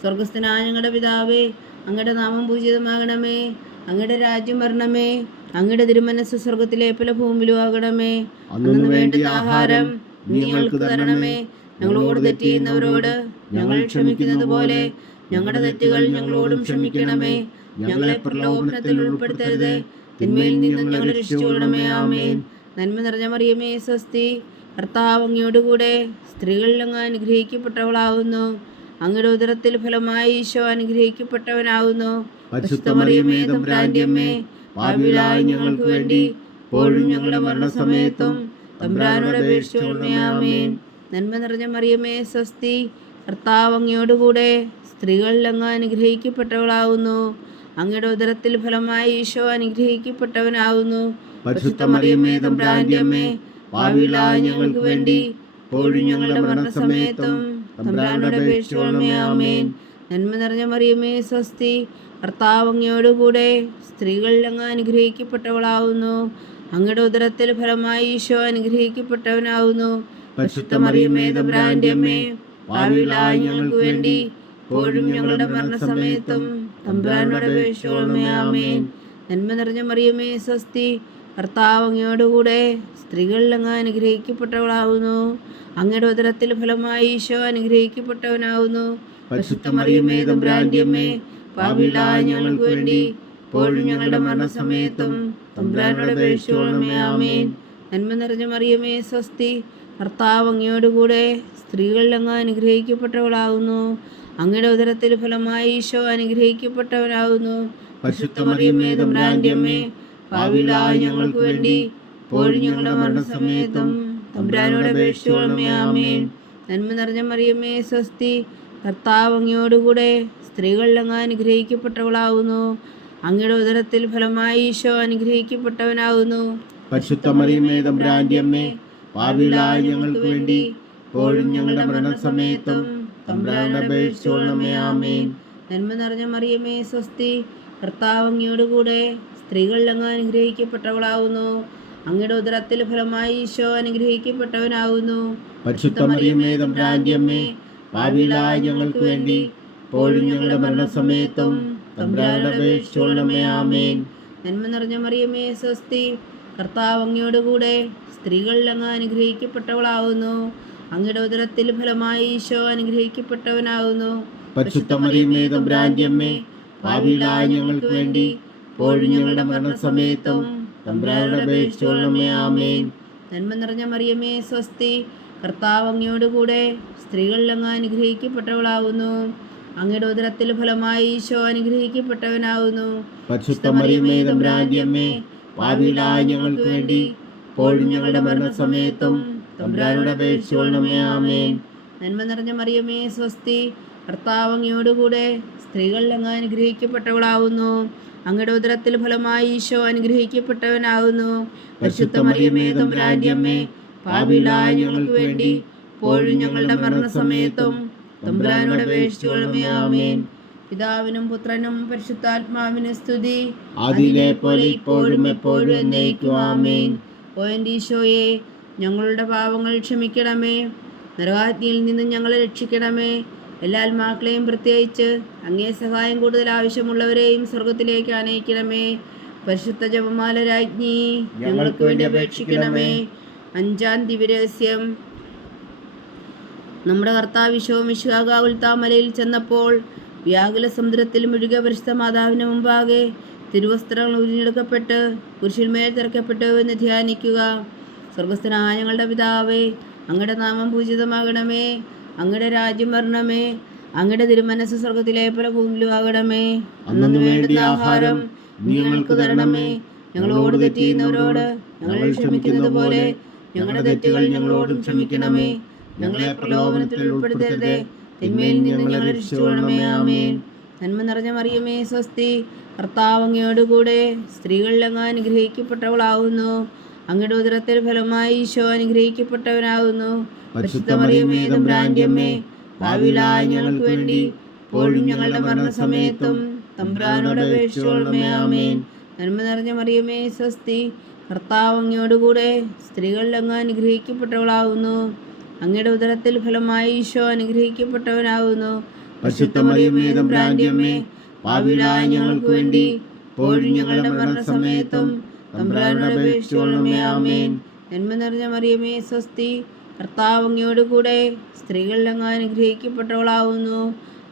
സ്വർഗസ്ഥനായ ഞങ്ങളുടെ പിതാവേ, അങ്ങയുടെ നാമം പൂജിതമാകണമേ. അങ്ങയുടെ രാജ്യം വരണമേ. അങ്ങയുടെ തിരുമനസ്സ് സ്വർഗത്തിലെ പോലെ ഭൂമിയിലും ആകണമേ. അന്നു വേണ്ടുന്ന ആഹാരം ഞങ്ങൾക്ക് തരണമേ. ഞങ്ങളോട് തെറ്റ് ചെയ്യുന്നവരോട് ഞങ്ങൾ ക്ഷമിക്കുന്നത് പോലെ ഞങ്ങളുടെ തെറ്റുകൾ ഞങ്ങളോടും ക്ഷമിക്കണമേ. ഞങ്ങളെ പ്രലോഭനത്തിൽ ഉൾപ്പെടുത്തരുത്, തിന്മയിൽ നിന്നും ഞങ്ങളെ രക്ഷിച്ചുകൊള്ളണമേ. ആമേൻ. നന്മ നിറഞ്ഞ മറിയമേ, സ്വസ്തി. കർത്താവ് അങ്ങയോടുകൂടെ സ്ത്രീകളിൽ അങ്ങ് അനുഗ്രഹിക്കപ്പെട്ടവളാകുന്നു. അങ്ങയുടെ ഉദരത്തിൽ ഫലമായി ഈശോ അനുഗ്രഹിക്കപ്പെട്ടവനാകുന്നു. പരിശുദ്ധ മറിയമേ, തമ്പുരാന്റെ അമ്മേ, പാപികളായ ഞങ്ങൾക്ക് വേണ്ടി ഇപ്പോഴും ഞങ്ങളുടെ മരണസമയത്തും തമ്പുരാനോട് അപേക്ഷിച്ചുകൊള്ളണമേ. ആമേൻ. നന്മ നിറഞ്ഞ മറിയമേ, സ്വസ്തി. കർത്താവ് അങ്ങയോടുകൂടെ സ്ത്രീകളിൽ അങ്ങ് അനുഗ്രഹിക്കപ്പെട്ടവളാകുന്നു. അങ്ങയുടെ ഉദരത്തിൽ ഫലമായി ഈശോ അനുഗ്രഹിക്കപ്പെട്ടവനാകുന്നു. പരിശുദ്ധ മറിയമേ, തമ്പുരാന്റെ അമ്മേ, പാപികളായ ഞങ്ങൾക്ക് വേണ്ടി ഇപ്പോഴും ഞങ്ങളുടെ മരണസമയത്തും തമ്പുരാനോട് അപേക്ഷിച്ചുകൊള്ളണമേ. ആമേൻ. നന്മ നിറഞ്ഞ മറിയമേ, സ്വസ്തി. കർത്താവ് അങ്ങയോടുകൂടെ സ്ത്രീകളിൽ അങ്ങ് അനുഗ്രഹിക്കപ്പെട്ടവളാകുന്നു. അങ്ങയുടെ ഉദരത്തിൽ ഫലമായി ഈശോ അനുഗ്രഹിക്കപ്പെട്ടവനാകുന്നു. പരിശുദ്ധ മറിയമേ, തമ്പുരാന്റെ അമ്മേ, പാപികളായ ഞങ്ങൾക്ക് വേണ്ടി ഇപ്പോഴും ഞങ്ങളുടെ മരണസമയത്തും തമ്പുരാനോട് അപേക്ഷിച്ചുകൊള്ളണമേ. ആമേൻ. നന്മ നിറഞ്ഞ മറിയമേ, സ്വസ്തി. കർത്താവ് അങ്ങയോടുകൂടെ സ്ത്രീകളിൽ അങ്ങ് അനുഗ്രഹിക്കപ്പെട്ടവളാകുന്നു. അങ്ങയുടെ ഉദരത്തിൽ ഫലമായി ഈശോ അനുഗ്രഹിക്കപ്പെട്ടവനാകുന്നു. പരിശുദ്ധ മറിയമേ, തമ്പുരാന്റെ അമ്മേ, പാപികളായ ഞങ്ങൾക്ക് വേണ്ടി ഇപ്പോഴും ഞങ്ങളുടെ മരണസമയത്തും തമ്പുരാനോട് അപേക്ഷിച്ചുകൊള്ളണമേ. ആമേൻ. നന്മ നിറഞ്ഞ മറിയമേ, സ്വസ്തി. കർത്താവ് അങ്ങയോടുകൂടെ സ്ത്രീകളിൽ അങ്ങ് അനുഗ്രഹിക്കപ്പെട്ടവളാകുന്നു. അങ്ങയുടെ ഉദരത്തിൽ ഫലമായി ഈശോ അനുഗ്രഹിക്കപ്പെട്ടവനാകുന്നു. പരിശുദ്ധ മറിയമേ, തമ്പുരാന്റെ അമ്മേ, പാപികളായ ഞങ്ങൾക്ക് വേണ്ടി ഇപ്പോഴും ഞങ്ങളുടെ മരണസമയത്തും തമ്പുരാനോട് അപേക്ഷിച്ചുകൊള്ളണമേ. ആമേൻ. നന്മ നിറഞ്ഞ മറിയമേ, സ്വസ്തി. കർത്താവ് അങ്ങയോടുകൂടെ സ്ത്രീകളിൽ അങ്ങ് അനുഗ്രഹിക്കപ്പെട്ടവളാകുന്നു. അങ്ങയുടെ ഉദരത്തിൽ ഫലമായി ഈശോ അനുഗ്രഹിക്കപ്പെട്ടവനാകുന്നു. പരിശുദ്ധ മറിയമേ, തമ്പുരാന്റെ അമ്മേ, പാപികളായ ഞങ്ങൾക്ക് വേണ്ടി ഇപ്പോഴും ഞങ്ങളുടെ മരണസമയത്തും തമ്പുരാനോട് അപേക്ഷിച്ചുകൊള്ളണമേ. ആമേൻ. നന്മ നിറഞ്ഞ മറിയമേ, സ്വസ്തി. കർത്താവ് അങ്ങയോടുകൂടെ സ്ത്രീകളിൽ അങ്ങ് അനുഗ്രഹിക്കപ്പെട്ടവളാകുന്നു. അങ്ങയുടെ ഉദരത്തിൽ ഫലമായി ഈശോ അനുഗ്രഹിക്കപ്പെട്ടവനാകുന്നു. പരിശുദ്ധ മറിയമേ, തമ്പുരാന്റെ അമ്മേ, പാപികളായ ഞങ്ങൾക്ക് വേണ്ടി ഇപ്പോഴും ഞങ്ങളുടെ മരണസമയത്തും തമ്പുരാനോട് അപേക്ഷിച്ചുകൊള്ളണമേ. ആമേൻ. നന്മ നിറഞ്ഞ മറിയമേ, സ്വസ്തി. കർത്താവ് അങ്ങയോടുകൂടെ സ്ത്രീകളിൽ അങ്ങ് അനുഗ്രഹിക്കപ്പെട്ടവളാകുന്നു. അങ്ങയുടെ ഉദരത്തിൽ ഫലമായി ഈശോ അനുഗ്രഹിക്കപ്പെട്ടവനാകുന്നു. പരിശുദ്ധ മറിയമേ, തമ്പുരാന്റെ അമ്മേ, പാപികളായ ഞങ്ങൾക്ക് വേണ്ടി ഇപ്പോഴും ഞങ്ങളുടെ മരണസമയത്തും തമ്പുരാനോട് അപേക്ഷിച്ചുകൊള്ളണമേ. ആമേൻ. നന്മ നിറഞ്ഞ മറിയമേ, സ്വസ്തി. കർത്താവ് അങ്ങയോടുകൂടെ സ്ത്രീകളിൽ അങ്ങ് അനുഗ്രഹിക്കപ്പെട്ടവളാകുന്നു. അങ്ങയുടെ ഉദരത്തിൽ ഫലമായി ഈശോ അനുഗ്രഹിക്കപ്പെട്ടവനാകുന്നു. പരിശുദ്ധ മറിയമേ, തമ്പുരാന്റെ അമ്മേ, പാപികളായ ഞങ്ങൾക്ക് വേണ്ടി ഇപ്പോഴും ഞങ്ങളുടെ മരണസമയത്തും തമ്പുരാനോട് അപേക്ഷിച്ചുകൊള്ളണമേ. ആമേൻ. നന്മ നിറഞ്ഞ മറിയമേ, സ്വസ്തി. കർത്താവ് അങ്ങയോടുകൂടെ സ്ത്രീകളിൽ അങ്ങ് അനുഗ്രഹിക്കപ്പെട്ടവളാകുന്നു. അങ്ങയുടെ ഉദരത്തിൽ ഫലമായി ഈശോ അനുഗ്രഹിക്കപ്പെട്ടവനാകുന്നു. പരിശുദ്ധ മറിയമേ, തമ്പുരാന്റെ അമ്മേ, പാപികളായ ഞങ്ങൾക്ക് വേണ്ടി ഇപ്പോഴും ഞങ്ങളുടെ മരണസമയത്തും തമ്പുരാനോട് അപേക്ഷിച്ചുകൊള്ളണമേ. ആമേൻ. പിതാവിനും പുത്രനും പരിശുദ്ധാത്മാവിനും സ്തുതി. ആദിയിലെ പോലെ ഇപ്പോഴും എപ്പോഴും എന്നേക്കും. ആമേൻ. ഓ എൻ്റെ ഈശോയെ, ഞങ്ങളുടെ പാപങ്ങൾ ക്ഷമിക്കണമേ. നരകാഗ്നിയിൽ നിന്ന് ഞങ്ങളെ രക്ഷിക്കണമേ. എല്ലാ ആത്മാക്കളെയും പ്രത്യേകിച്ച് അങ്ങേ സഹായം കൂടുതൽ ആവശ്യമുള്ളവരെയും സ്വർഗത്തിലേക്ക് അനയിക്കണമേ. പരിശുദ്ധ ജപമാല രാജ്ഞി, ഞങ്ങൾക്ക് വേണ്ടി അപേക്ഷിക്കണമേ. 5-ാം ദിവ്യരഹസ്യം. നമ്മുടെ കർത്താവ് ഈശോ മിശിഹാ ഗാഗുൽത്താമലയിൽ ചെന്നപ്പോൾ വ്യാകുല സമുദ്രത്തിൽ മുഴുകിയ പരിശുദ്ധ മാതാവിന് മുമ്പാകെ തിരുവസ്ത്രങ്ങൾ ഉരിഞ്ഞെടുക്കപ്പെട്ട് കുരിശിന്മേൽ തിറക്കപ്പെട്ടു എന്ന് ധ്യാനിക്കുക. സ്വർഗസ്ഥനായ ഞങ്ങളുടെ പിതാവേ, അങ്ങയുടെ നാമം പൂജിതമാകണമേ. അങ്ങയുടെ രാജ്യം വരണമേ. അങ്ങയുടെ തിരുമനസ്സ് സ്വർഗത്തിലെ പോലെ ഭൂമിയിലും ആകണമേ. അന്നു വേണ്ടുന്ന ആഹാരം ഞങ്ങൾക്ക് തരണമേ. ഞങ്ങളോട് തെറ്റ് ചെയ്യുന്നവരോട് ഞങ്ങൾ ക്ഷമിക്കുന്നത് പോലെ ഞങ്ങളുടെ തെറ്റുകൾ ഞങ്ങളോടും ക്ഷമിക്കണമേ. ഞങ്ങളെ പ്രലോഭനത്തിൽ ഉൾപ്പെടുത്തരുതേ, തിന്മയിൽ നിന്ന് ഞങ്ങളെ രക്ഷിച്ചുകൊള്ളണമേ. ആമേൻ. നന്മ നിറഞ്ഞ മറിയമേ സ്വസ്തി, കർത്താവ് അങ്ങയോടുകൂടെ സ്ത്രീകളിൽ അങ്ങ് അനുഗ്രഹിക്കപ്പെട്ടവളാവുന്നു. അങ്ങയുടെ ഉദരത്തിൽ ഫലമായി ഈശോ അനുഗ്രഹിക്കപ്പെട്ടവനാകുന്നു. പരിശുദ്ധ മറിയമേ തമ്പുരാന്റെ അമ്മേ, ഭാവിയിലായ ഞങ്ങൾക്ക് വേണ്ടി ഇപ്പോഴും ഞങ്ങളുടെ മരണസമയത്തും തമ്പുരാനോട് അപേക്ഷിച്ചുകൊള്ളണമേ. ആമേൻ. നന്മ നിറഞ്ഞ മറിയമേ സ്വസ്തി, കർത്താവ് അങ്ങയോടുകൂടെ സ്ത്രീകളിൽ അങ്ങ് അനുഗ്രഹിക്കപ്പെട്ടവളാവുന്നു. അങ്ങയുടെ ഉദരത്തിൽ ഫലമായി ഈശോ അനുഗ്രഹിക്കപ്പെട്ടവനാകുന്നു. പരിശുദ്ധ മറിയമേ തമ്പുരാന്റെ അമ്മേ, ഭാവിയിലായ ഞങ്ങൾക്ക് വേണ്ടി ഇപ്പോഴും ഞങ്ങളുടെ മരണസമയത്തും തമ്പുരാനോട് അപേക്ഷിച്ചുകൊള്ളണമേ. ആമേൻ. നന്മ നിറഞ്ഞ മറിയമേ സ്വസ്തി, കർത്താവ് അങ്ങയോടുകൂടെ സ്ത്രീകളിൽ അങ്ങ് അനുഗ്രഹിക്കപ്പെട്ടവളാവുന്നു.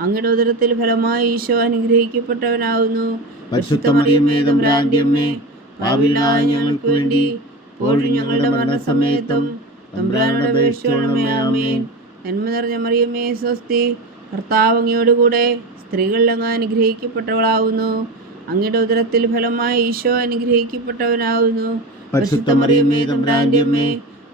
അങ്ങയുടെ ഉദരത്തിൽ ഫലമായി ഈശോ അനുഗ്രഹിക്കപ്പെട്ടവനാകുന്നു. പരിശുദ്ധ മറിയമേ തമ്പുരാന്റെ അമ്മേ, ഭാവിയിലായ ഞങ്ങൾക്ക് വേണ്ടി ഇപ്പോഴും ഞങ്ങളുടെ മരണസമയത്തും തമ്പുരാനോട് അപേക്ഷിച്ചുകൊള്ളണമേ. ആമേൻ. നന്മ നിറഞ്ഞ മറിയമേ സ്വസ്തി, കർത്താവ് അങ്ങയോടുകൂടെ സ്ത്രീകളിൽ അങ്ങ് അനുഗ്രഹിക്കപ്പെട്ടവളാവുന്നു. അങ്ങയുടെ ഉദരത്തിൽ ഫലമായി ഈശോ അനുഗ്രഹിക്കപ്പെട്ടവനാകുന്നു. പരിശുദ്ധ മറിയമേ തമ്പുരാന്റെ അമ്മേ,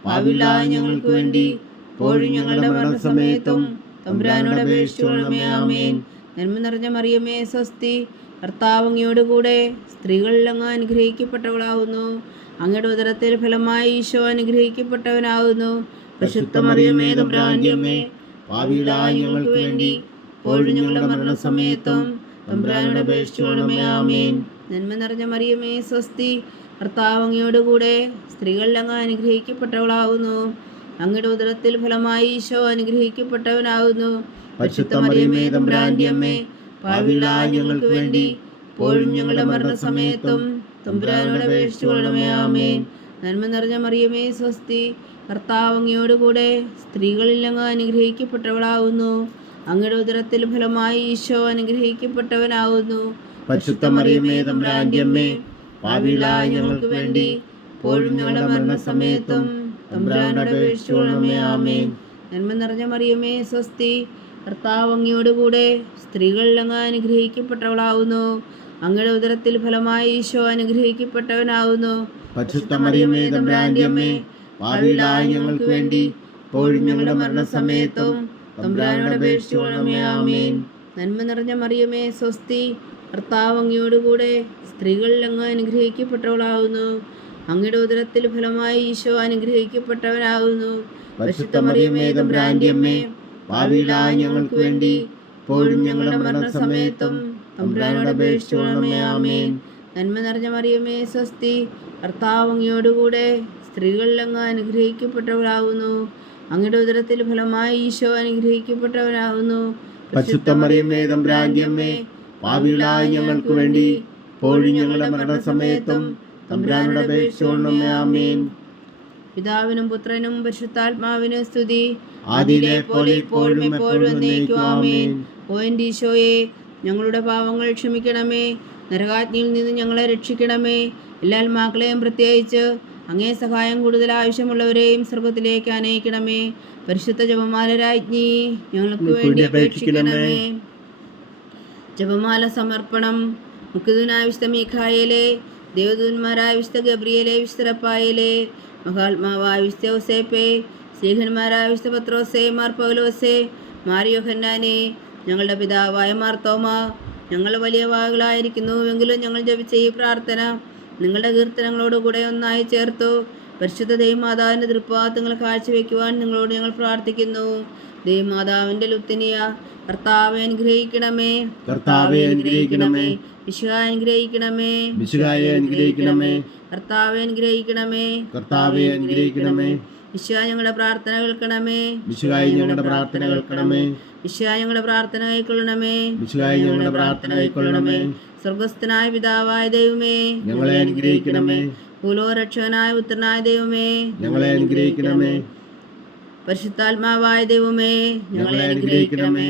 ഭാവിയിലായ ഞങ്ങൾക്ക് വേണ്ടി ഇപ്പോഴും ഞങ്ങളുടെ മരണസമയത്തും തമ്പുരാനോട് അപേക്ഷിച്ചുകൊള്ളണമേ. ആമേൻ. നന്മ നിറഞ്ഞ മറിയമേ സ്വസ്തി, കർത്താവ് അങ്ങയോടുകൂടെ സ്ത്രീകളിൽ അങ്ങ് അനുഗ്രഹിക്കപ്പെട്ടവളാവുന്നു. അങ്ങയുടെ ഉദരത്തിൽ ഫലമായി ഈശോ അനുഗ്രഹിക്കപ്പെട്ടവനാകുന്നു. പരിശുദ്ധ മറിയമേ തമ്പുരാന്റെ അമ്മേ, ഭാവിയിലായ ഞങ്ങൾക്ക് വേണ്ടി ഇപ്പോഴും ഞങ്ങളുടെ മരണസമയത്തും തമ്പുരാനോട് അപേക്ഷിച്ചുകൊള്ളണമേ. ആമേൻ. നന്മ നിറഞ്ഞ മറിയമേ സ്വസ്തി, കർത്താവ് അങ്ങയോടുകൂടെ സ്ത്രീകളിൽ അങ്ങ് അനുഗ്രഹിക്കപ്പെട്ടവളാവുന്നു. അങ്ങയുടെ ഉദരത്തിൽ ഫലമായി ഈശോ അനുഗ്രഹിക്കപ്പെട്ടവനാകുന്നു. പരിശുദ്ധ മറിയമേ തമ്പുരാന്റെ അമ്മേ, ഭാവിയിലായ ഞങ്ങൾക്ക് വേണ്ടി ഇപ്പോഴും ഞങ്ങളുടെ മരണസമയത്തും തമ്പുരാനോട് അപേക്ഷിച്ചുകൊള്ളണമേ. ആമേൻ. നന്മ നിറഞ്ഞ മറിയമേ സ്വസ്തി, കർത്താവ് അങ്ങയോടുകൂടെ സ്ത്രീകളിൽ അങ്ങ് അനുഗ്രഹിക്കപ്പെട്ടവളാവുന്നു. അങ്ങയുടെ ഉദരത്തിൽ ഫലമായി ഈശോ അനുഗ്രഹിക്കപ്പെട്ടവനാകുന്നു. പരിശുദ്ധ മറിയമേ തമ്പുരാന്റെ അമ്മേ, ഭാവിയിലായ ഞങ്ങൾക്ക് വേണ്ടി ഇപ്പോഴും ഞങ്ങളുടെ മരണസമയത്തും തമ്പുരാനോട് അപേക്ഷിച്ചുകൊള്ളണമേ. ആമേൻ. നന്മ നിറഞ്ഞ മറിയമേ സ്വസ്തി, കർത്താവ് അങ്ങയോടുകൂടെ സ്ത്രീകളിൽ അങ്ങ് അനുഗ്രഹിക്കപ്പെട്ടവളാവുന്നു. അങ്ങയുടെ ഉദരത്തിൽ ഫലമായി ഈശോ അനുഗ്രഹിക്കപ്പെട്ടവനാകുന്നു. പരിശുദ്ധ മറിയമേ തമ്പുരാന്റെ അമ്മേ, ഭാവിയിലായ ഞങ്ങൾക്ക് വേണ്ടി ഇപ്പോഴും ഞങ്ങളുടെ മരണസമയത്തും തമ്പുരാനോട് അപേക്ഷിച്ചുകൊള്ളണമേ. ആമേൻ. നന്മ നിറഞ്ഞ മറിയമേ സ്വസ്തി, കർത്താവ് അങ്ങയോടുകൂടെ സ്ത്രീകളിൽ അങ്ങ് അനുഗ്രഹിക്കപ്പെട്ടവളാവുന്നു. അങ്ങയുടെ ഉദരത്തിൽ ഫലമായി ഈശോ അനുഗ്രഹിക്കപ്പെട്ടവനാകുന്നു. പരിശുദ്ധ മറിയമേ തമ്പുരാന്റെ അമ്മേ, ഭാവിയിലായ ഞങ്ങൾക്ക് വേണ്ടി ഇപ്പോഴും ഞങ്ങളുടെ മരണസമയത്തും തമ്പുരാനോട് അപേക്ഷിച്ചുകൊള്ളണമേ. ആമേൻ. നന്മ നിറഞ്ഞ മറിയമേ സ്വസ്തി, കർത്താവ് അങ്ങയോടുകൂടെ സ്ത്രീകളിൽ അങ്ങ് അനുഗ്രഹിക്കപ്പെട്ടവളാകുന്നു. അങ്ങയുടെ ഉദരത്തിൽ ഫലമായി ഈശോ അനുഗ്രഹിക്കപ്പെട്ടവനാകുന്നു. പരിശുദ്ധ മറിയമേ തമ്പുരാന്റെ അമ്മേ, ഭാവിയിലായ ഞങ്ങൾക്ക് വേണ്ടി ഇപ്പോഴും ഞങ്ങളുടെ മരണസമയത്തും തമ്പുരാനോട് അപേക്ഷിച്ചുകൊള്ളണമേ. ആമേൻ. പിതാവിനും പുത്രനും പരിശുദ്ധാത്മാവിനും സ്തുതി, ആദിയിലെ പോലെ ഇപ്പോഴും എപ്പോഴും എന്നേക്കും. ആമേൻ. ഓ എൻ്റെ ഈശോയെ, ഞങ്ങളുടെ പാവങ്ങൾ ക്ഷമിക്കണമേ. നരകാഗ്നിയിൽ നിന്ന് ഞങ്ങളെ രക്ഷിക്കണമേ. എല്ലാ ആത്മാക്കളെയും പ്രത്യേകിച്ച് അങ്ങേ സഹായം കൂടുതൽ ആവശ്യമുള്ളവരെയും സ്വർഗത്തിലേക്ക് അനയിക്കണമേ. പരിശുദ്ധ ജപമാല രാജ്ഞി, ഞങ്ങൾക്ക് വേണ്ടി അപേക്ഷിക്കണമേ. ജപമാല സമർപ്പണം. മുഖ്യദൂതനായ വിശുദ്ധ മീഖായേലേ, ദേവദൂതന്മാരായ വിശുദ്ധ ഗബ്രിയേലേ, വിശുദ്ധ റഫായേലേ, മഹാത്മാവായ വിശുദ്ധ യോസേപ്പേ, സ്ലീഹന്മാരായ വിശുദ്ധ പത്രോസേ, മാർ പൗലോസേ, മാർ യോഹന്നാനേ, ഞങ്ങളുടെ പിതാവായ മാർ തോമാ, ഞങ്ങൾ വലിയ വാകുകളായിരിക്കുന്നുവെങ്കിലും ഞങ്ങൾ ജപിച്ച ഈ പ്രാർത്ഥന നിങ്ങളുടെ കീർത്തനങ്ങളോടുകൂടെ ഒന്നായി ചേർത്തു പരിശുദ്ധ ദൈവമാതാവിൻ്റെ തൃപ്പാദങ്ങൾ കാഴ്ചവെക്കുവാൻ നിങ്ങളോട് ഞങ്ങൾ പ്രാർത്ഥിക്കുന്നു. ദൈവമാതാവിൻ്റെ ലുത്തിനിയ കർത്താവെ അനുഗ്രഹിക്കണമേ. കർത്താവെ അനുഗ്രഹിക്കണമേ. മിശിഹായെ അനുഗ്രഹിക്കണമേ. മിശിഹായെ അനുഗ്രഹിക്കണമേ. കർത്താവെ അനുഗ്രഹിക്കണമേ. കർത്താവെ അനുഗ്രഹിക്കണമേ. മിശിഹാ ഞങ്ങളുടെ പ്രാർത്ഥന കേൾക്കണമേ. മിശിഹായി ഞങ്ങളുടെ പ്രാർത്ഥന കേൾക്കണമേ. മിശിഹാ ഞങ്ങളുടെ പ്രാർത്ഥന കൈക്കൊള്ളണമേ. മിശിഹായി ഞങ്ങളുടെ പ്രാർത്ഥന കൈക്കൊള്ളണമേ. സ്വർഗസ്ഥനായ പിതാവായ ദൈവമേ, ഞങ്ങളെ അനുഗ്രഹിക്കണമേ. ഭൂലോകരക്ഷകനായ പുത്രനായ ദൈവമേ, ഞങ്ങളെ അനുഗ്രഹിക്കണമേ. പരിശുദ്ധാത്മാവായ ദൈവമേ, ഞങ്ങളെ അനുഗ്രഹിക്കണമേ.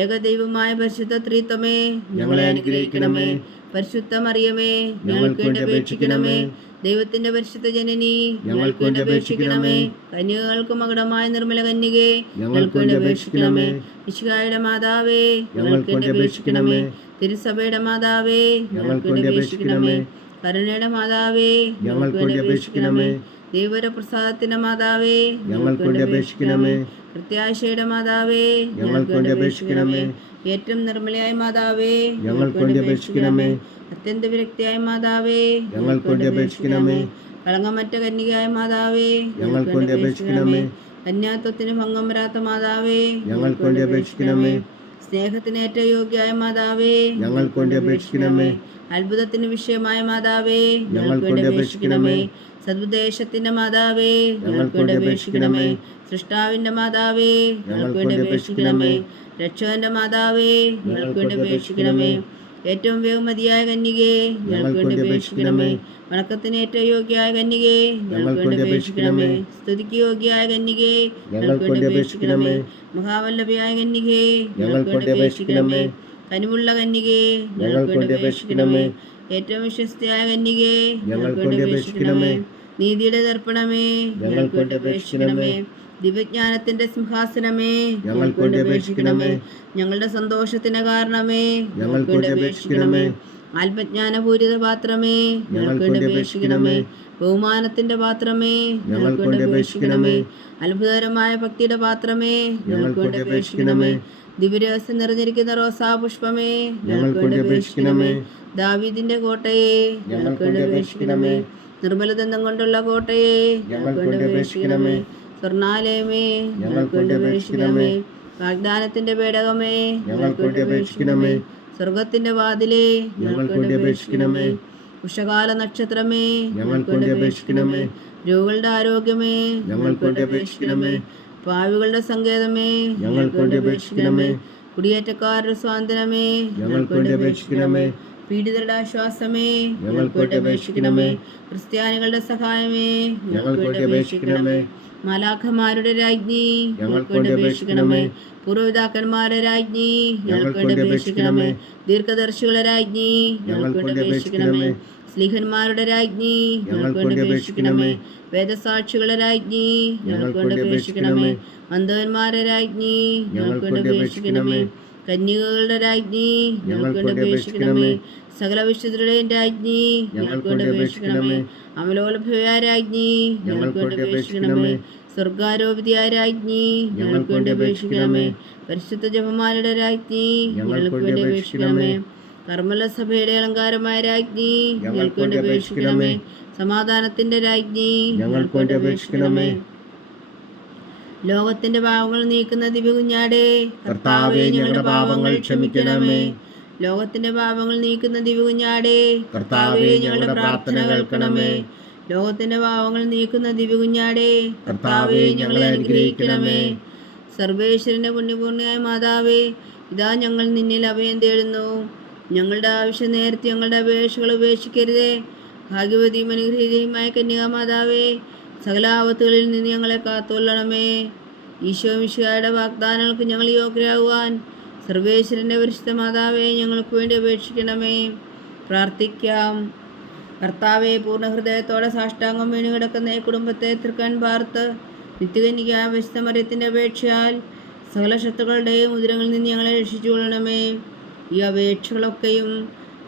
ഏകദൈവമായ പരിശുദ്ധ ത്രിത്വമേ, ഞങ്ങളെ അനുഗ്രഹിക്കണമേ. പരിശുദ്ധ മറിയമേ, ഞങ്ങൾക്ക് വേണ്ടി അപേക്ഷിക്കണമേ. ദൈവത്തിന്റെ പരിശുദ്ധ ജനനി, ഞങ്ങൾക്ക് വേണ്ടി അപേക്ഷിക്കണമേ. കന്യകൾക്ക് മകുടമായ നിർമ്മല കന്യകേ, ഞങ്ങൾക്ക് വേണ്ടി അപേക്ഷിക്കണമേ. മിശിഹായുടെ മാതാവേ, ഞങ്ങൾക്ക് വേണ്ടി അപേക്ഷിക്കണമേ. തിരുസഭയുടെ മാതാവേ, ഞങ്ങൾക്ക് വേണ്ടി അപേക്ഷിക്കണമേ. കരുണയുടെ മാതാവേ, ഞങ്ങൾക്ക് വേണ്ടി അപേക്ഷിക്കണമേ. ദൈവപ്രസാദത്തിന്റെ മാതാവേ, ഞങ്ങൾക്ക് വേണ്ടി അപേക്ഷിക്കണമേ. പ്രത്യാശയുടെ മാതാവേ, ഞങ്ങൾക്ക് വേണ്ടി അപേക്ഷിക്കണമേ. ഏറ്റവും നിർമ്മലയായ മാതാവേ, ഞങ്ങൾക്ക് വേണ്ടി അപേക്ഷിക്കണമേ. അത്യന്ത വിരക്തിയായ മാതാവേ, ഞങ്ങൾക്ക് വേണ്ടി അപേക്ഷിക്കണമേ. കളങ്കമറ്റ കന്യകയായ മാതാവേ, ഞങ്ങൾക്ക് വേണ്ടി അപേക്ഷിക്കണമേ. കന്യാത്വത്തിന് ഭംഗം വരാത്ത മാതാവേ, ഞങ്ങൾക്ക് വേണ്ടി അപേക്ഷിക്കണമേ. സ്നേഹത്തിന് ഏറ്റവും യോഗ്യയായ മാതാവേ, ഞങ്ങൾക്ക് വേണ്ടി അപേക്ഷിക്കണമേ. അത്ഭുതത്തിന് വിഷയമായ മാതാവേ, ഞങ്ങൾക്ക് വേണ്ടി അപേക്ഷിക്കണമേ. സദ്ദേശത്തിന്റെ മാതാവേ, ഞങ്ങൾക്ക് വേണ്ടി അപേക്ഷിക്കണമേ. സൃഷ്ടാവിന്റെ മാതാവേ, ഞങ്ങൾക്ക് വേണ്ടി അപേക്ഷിക്കണമേ. രക്ഷകന്റെ മാതാവേ, ഞങ്ങൾക്ക് വേണ്ടി അപേക്ഷിക്കണമേ. ഏറ്റവും വേഗമതിയായ കന്യകേ, ഞങ്ങൾക്ക് വേണ്ടി അപേക്ഷിക്കണമേ. വണക്കത്തിന് ഏറ്റവും യോഗ്യയായ കന്യകേ, ഞങ്ങൾക്ക് വേണ്ടി അപേക്ഷിക്കണമേ. സ്തുതിക്ക് യോഗ്യയായ കന്യകേ, ഞങ്ങൾക്ക് വേണ്ടി അപേക്ഷിക്കണമേ. മഹാവല്ലഭയായ കന്യകേ, ഞങ്ങൾക്ക് വേണ്ടി അപേക്ഷിക്കണമേ. കനിവുള്ള കന്യകേ, ഞങ്ങൾക്ക് വേണ്ടി അപേക്ഷിക്കണമേ. ഏറ്റവും വിശ്വസ്തയായ കന്യകേ, ഞങ്ങൾക്ക് വേണ്ടി അപേക്ഷിക്കണമേ. നീതിയുടെ ദർപ്പണമേ, ഞങ്ങൾക്ക് വേണ്ടി അപേക്ഷിക്കണമേ. ദിവ്യജ്ഞാനത്തിന്റെ സിംഹാസനമേ, ഞങ്ങൾക്ക് വേണ്ടി അപേക്ഷിക്കണമേ. ഞങ്ങളുടെ സന്തോഷത്തിന് കാരണമേ, ഞങ്ങൾക്ക് വേണ്ടി അപേക്ഷിക്കണമേ. ആത്മജ്ഞാനപൂരിത പാത്രമേ, ഞങ്ങൾക്ക് വേണ്ടി അപേക്ഷിക്കണമേ. ബഹുമാനത്തിന്റെ പാത്രമേ, ഞങ്ങൾക്ക് വേണ്ടി അപേക്ഷിക്കണമേ. അത്ഭുതകരമായ ഭക്തിയുടെ പാത്രമേ, ഞങ്ങൾക്ക് വേണ്ടി അപേക്ഷിക്കണമേ. ദിവ്യരഹസ്യം നിറഞ്ഞിരിക്കുന്ന റോസാപുഷ്പമേ, ഞങ്ങൾക്ക് വേണ്ടി അപേക്ഷിക്കണമേ. ദാവീദിന്റെ കോട്ടയെ, ഞങ്ങൾക്ക് വേണ്ടി അപേക്ഷിക്കണമേ. നിർമ്മലദന്തം കൊണ്ടുള്ള കോട്ടയെ, ഞങ്ങൾക്ക് വേണ്ടി അപേക്ഷിക്കണമേ. സ്വർണാലയമേ, ഞങ്ങൾക്ക് വേണ്ടി അപേക്ഷിക്കണമേ. വാഗ്ദാനത്തിന്റെ പേടകമേ, ഞങ്ങൾക്ക് വേണ്ടി അപേക്ഷിക്കണമേ. സ്വർഗത്തിന്റെ വാതിലേ, ഞങ്ങൾക്ക് വേണ്ടി അപേക്ഷിക്കണമേ. ഉഷകാല നക്ഷത്രമേ, ഞങ്ങൾക്ക് വേണ്ടി അപേക്ഷിക്കണമേ. രോഗികളുടെ ആരോഗ്യമേ, ഞങ്ങൾക്ക് വേണ്ടി അപേക്ഷിക്കണമേ. പാവികളുടെ സങ്കേതമേ, ഞങ്ങൾക്ക് വേണ്ടി അപേക്ഷിക്കണമേ. കുടിയേറ്റക്കാരുടെ സ്വാതന്ത്ര്യമേ, ഞങ്ങൾക്ക് വേണ്ടി അപേക്ഷിക്കണമേ. പീഡിതരുടെ ആശ്വാസമേ, ഞങ്ങൾക്ക് വേണ്ടി അപേക്ഷിക്കണമേ. ക്രിസ്ത്യാനികളുടെ സഹായമേ, ഞങ്ങൾക്ക് വേണ്ടി അപേക്ഷിക്കണമേ. മാലാഖമാരുടെ രാജ്ഞി, ഞങ്ങൾക്ക് വേണ്ടി അപേക്ഷിക്കണമേ. പൂർവ്വപിതാക്കന്മാരുടെ രാജ്ഞി, ഞങ്ങൾക്ക് വേണ്ടി അപേക്ഷിക്കണമേ. ദീർഘദർശികളുടെ രാജ്ഞി, ഞങ്ങൾക്ക് വേണ്ടി അപേക്ഷിക്കണമേ. സ്ലീഹന്മാരുടെ രാജ്ഞി, ഞങ്ങൾക്ക് വേണ്ടി അപേക്ഷിക്കണമേ. വേദസാക്ഷികളുടെ രാജ്ഞി, ഞങ്ങൾക്ക് വേണ്ടി അപേക്ഷിക്കണമേ. അന്ധന്മാരുടെ രാജ്ഞി, ഞങ്ങൾക്ക് വേണ്ടി അപേക്ഷിക്കണമേ. കന്യകകളുടെ രാജ്ഞി, ഞങ്ങൾക്ക് വേണ്ടി അപേക്ഷിക്കണമേ. സകല വിശുദ്ധരുടെയും രാജ്ഞി, ഞങ്ങൾക്ക് വേണ്ടി അപേക്ഷിക്കണമേ. അമലോത്ഭവയായ രാജ്ഞി, ഞങ്ങൾക്ക് വേണ്ടി അപേക്ഷിക്കണമേ. സ്വർഗാരോപിതയായ രാജ്ഞി, ഞങ്ങൾക്ക് വേണ്ടി അപേക്ഷിക്കണമേ. പരിശുദ്ധ ജപമാലയുടെ രാജ്ഞി, ഞങ്ങൾക്ക് വേണ്ടി അപേക്ഷിക്കണമേ. കർമ്മല സഭയുടെ അലങ്കാരമായ രാജ്ഞി, ഞങ്ങൾക്ക് വേണ്ടി അപേക്ഷിക്കണമേ. സമാധാനത്തിന്റെ രാജ്ഞി, ഞങ്ങൾക്ക് വേണ്ടി അപേക്ഷിക്കണമേ. ലോകത്തിന്റെ പാപങ്ങൾ നീക്കുന്ന ദിവ്യകുഞ്ഞാടേ, കർത്താവേ, ഞങ്ങളുടെ പാപങ്ങൾ ക്ഷമിക്കണമേ. ലോകത്തിന്റെ പാപങ്ങൾ നീക്കുന്ന ദിവ്യകുഞ്ഞാടേ, കർത്താവേ, ഞങ്ങളുടെ പ്രാർത്ഥന കേൾക്കണമേ. ലോകത്തിന്റെ പാപങ്ങൾ നീക്കുന്ന ദിവ്യകുഞ്ഞാടേ, കർത്താവേ, ഞങ്ങളെ അനുഗ്രഹിക്കണമേ. സർവേശ്വരന്റെ പുണ്യപൂർണ്ണയായ മാതാവേ, ഇതാ ഞങ്ങൾ നിന്നിൽ അഭയം തേടുന്നു. ഞങ്ങളുടെ ആവശ്യം നേരത്തെ ഞങ്ങളുടെ അപേക്ഷകൾ ഉപേക്ഷിക്കരുതേ. ഭാഗ്യവതിയും അനുഗ്രഹീതയുമായ കന്യകാമാതാവേ, സകല ആപത്തുകളിൽ നിന്ന് ഞങ്ങളെ കാത്തുകൊള്ളണമേ. ഈശോ മിശിഹായുടെ വാഗ്ദാനങ്ങൾക്ക് ഞങ്ങൾ യോഗ്യരാകുവാൻ സർവേശ്വരൻ്റെ പരിശുദ്ധ മാതാവേ, ഞങ്ങൾക്ക് വേണ്ടി അപേക്ഷിക്കണമേ. പ്രാർത്ഥിക്കാം. കർത്താവെ, പൂർണ്ണ ഹൃദയത്തോടെ സാഷ്ടാംഗം വീണ് കിടക്കുന്ന ഈ കുടുംബത്തെ തൃക്കൺ പാർത്ത് നിത്യകന്യക വിശുദ്ധ മറിയത്തിൻ്റെ അപേക്ഷയാൽ സകല ശത്രുക്കളുടെയും ഉദരങ്ങളിൽ നിന്ന് ഞങ്ങളെ രക്ഷിച്ചുകൊള്ളണമേ. ഈ അപേക്ഷകളൊക്കെയും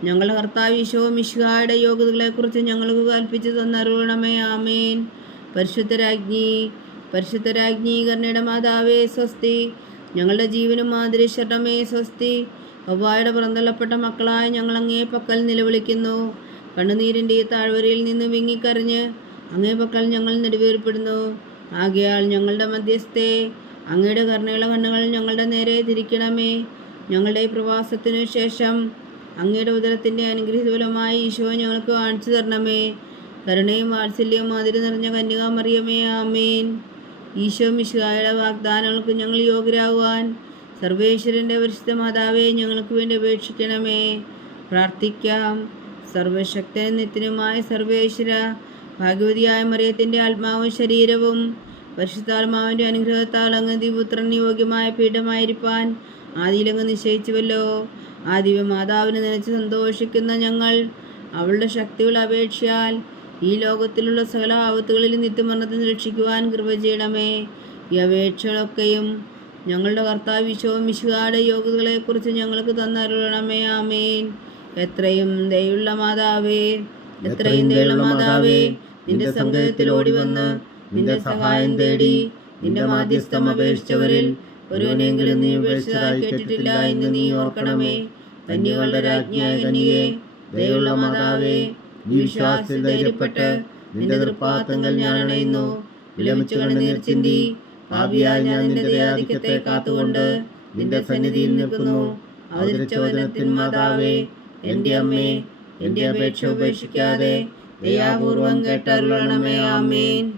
ഞങ്ങളുടെ കർത്താവ് ഈശോ മിശിഹായുടെ യോഗ്യതകളെക്കുറിച്ച് ഞങ്ങൾക്ക് കൽപ്പിച്ചു തന്നരുളണമേ. ആമേൻ. പരിശുദ്ധരാജ്ഞി കരുണയുടെ മാതാവേ, സ്വസ്തി. ഞങ്ങളുടെ ജീവനും മാതിരി ശരണമേ, സ്വസ്തി. ഹവ്വായുടെ പുറന്തള്ളപ്പെട്ട മക്കളായ ഞങ്ങൾ അങ്ങേ പക്കൽ നിലവിളിക്കുന്നു. കണ്ണുനീരിൻ്റെ ഈ താഴ്വരയിൽ നിന്ന് വിങ്ങിക്കരഞ്ഞ് അങ്ങേ പക്കൽ ഞങ്ങൾ നെടുവേർപ്പെടുന്നു. ആകയാൽ ഞങ്ങളുടെ മധ്യസ്ഥേ, അങ്ങയുടെ കരുണയുള്ള കണ്ണുകൾ ഞങ്ങളുടെ നേരെ തിരിക്കണമേ. ഞങ്ങളുടെ ഈ പ്രവാസത്തിനു ശേഷം അങ്ങയുടെ ഉദരത്തിൻ്റെ അനുഗ്രഹീതഫലമായി ഈശോ ഞങ്ങൾക്ക് കാണിച്ചു തരണമേ. കരുണയും വാത്സല്യവും മാതിരി നിറഞ്ഞ കന്യകാമറിയമേ, ആമേൻ. ഈശോ മിശിഹായുടെ വാഗ്ദാനങ്ങൾക്ക് ഞങ്ങൾ യോഗ്യരാകുവാൻ സർവേശ്വരൻ്റെ പരിശുദ്ധ മാതാവേ, ഞങ്ങൾക്ക് വേണ്ടി അപേക്ഷിക്കണമേ. പ്രാർത്ഥിക്കാം. സർവശക്തനും നിത്യനുമായ സർവേശ്വര, ഭാഗ്യവതിയായ മറിയത്തിൻ്റെ ആത്മാവും ശരീരവും പരിശുദ്ധാത്മാവിൻ്റെ അനുഗ്രഹത്താൽ അങ്ങ് ദിവ്യപുത്രൻ യോഗ്യമായ പീഠമായിരിക്കാൻ ആദിയിലങ്ങ് നിശ്ചയിച്ചുവല്ലോ. ആ ദിവ്യമാതാവിനെ നനച്ച് സന്തോഷിക്കുന്ന ഞങ്ങൾ അവളുടെ ശക്തിയുള്ള അപേക്ഷയാൽ ഈ ലോകത്തിലുള്ള സകല ആപത്തുകളിൽ നിത്യമരണത്തിന് രക്ഷിക്കുവാൻ കൃപ ചെയ്യണമേ. ഈ അപേക്ഷകളൊക്കെയും ഞങ്ങളുടെ കർത്താവ് ഈശോ മിശിഹായുടെ യോഗ്യതകളെക്കുറിച്ച് ഞങ്ങൾക്ക് തന്നരുളണമേ. ആമേൻ. എത്രയും ദയുള്ള മാതാവേ, എത്രയും ദയുള്ള മാതാവേ, നിന്റെ സങ്കേതത്തിൽ ഓടിവന്ന് നിന്റെ സഹായം തേടി നിന്റെ മാധ്യസ്ഥം അപേക്ഷിച്ചവരിൽ ഒരുവനെങ്കിലും നീ ഉപേക്ഷിച്ചതായി കേട്ടിട്ടില്ല എന്ന് നീ ഓർക്കണമേ. കന്യകളുടെ രാജ്ഞിയായ കന്യകേ, ദയുള്ള മാതാവേ, ഈ വിശ്വാസത്തിൽ ധൈര്യപ്പെട്ട് നിന്റെ തൃപ്പാദത്തങ്കൽ ഞാൻ അണയുന്നു. വിലമിച്ചു കണ്ണുനീർ ചിന്തി പാപിയായ ഞാൻ നിന്റെ ദയാധിക്യത്തെ കാത്തുകൊണ്ട് നിന്റെ സന്നിധിയിൽ നിൽക്കുന്നു. അവതരിച്ച വചനത്തിൻ മാതാവേ, എന്റെ അമ്മേ, എന്റെ അപേക്ഷ ഉപേക്ഷിക്കാതെ ദയാപൂർവം കേട്ടരുളണമേ. ആമേൻ.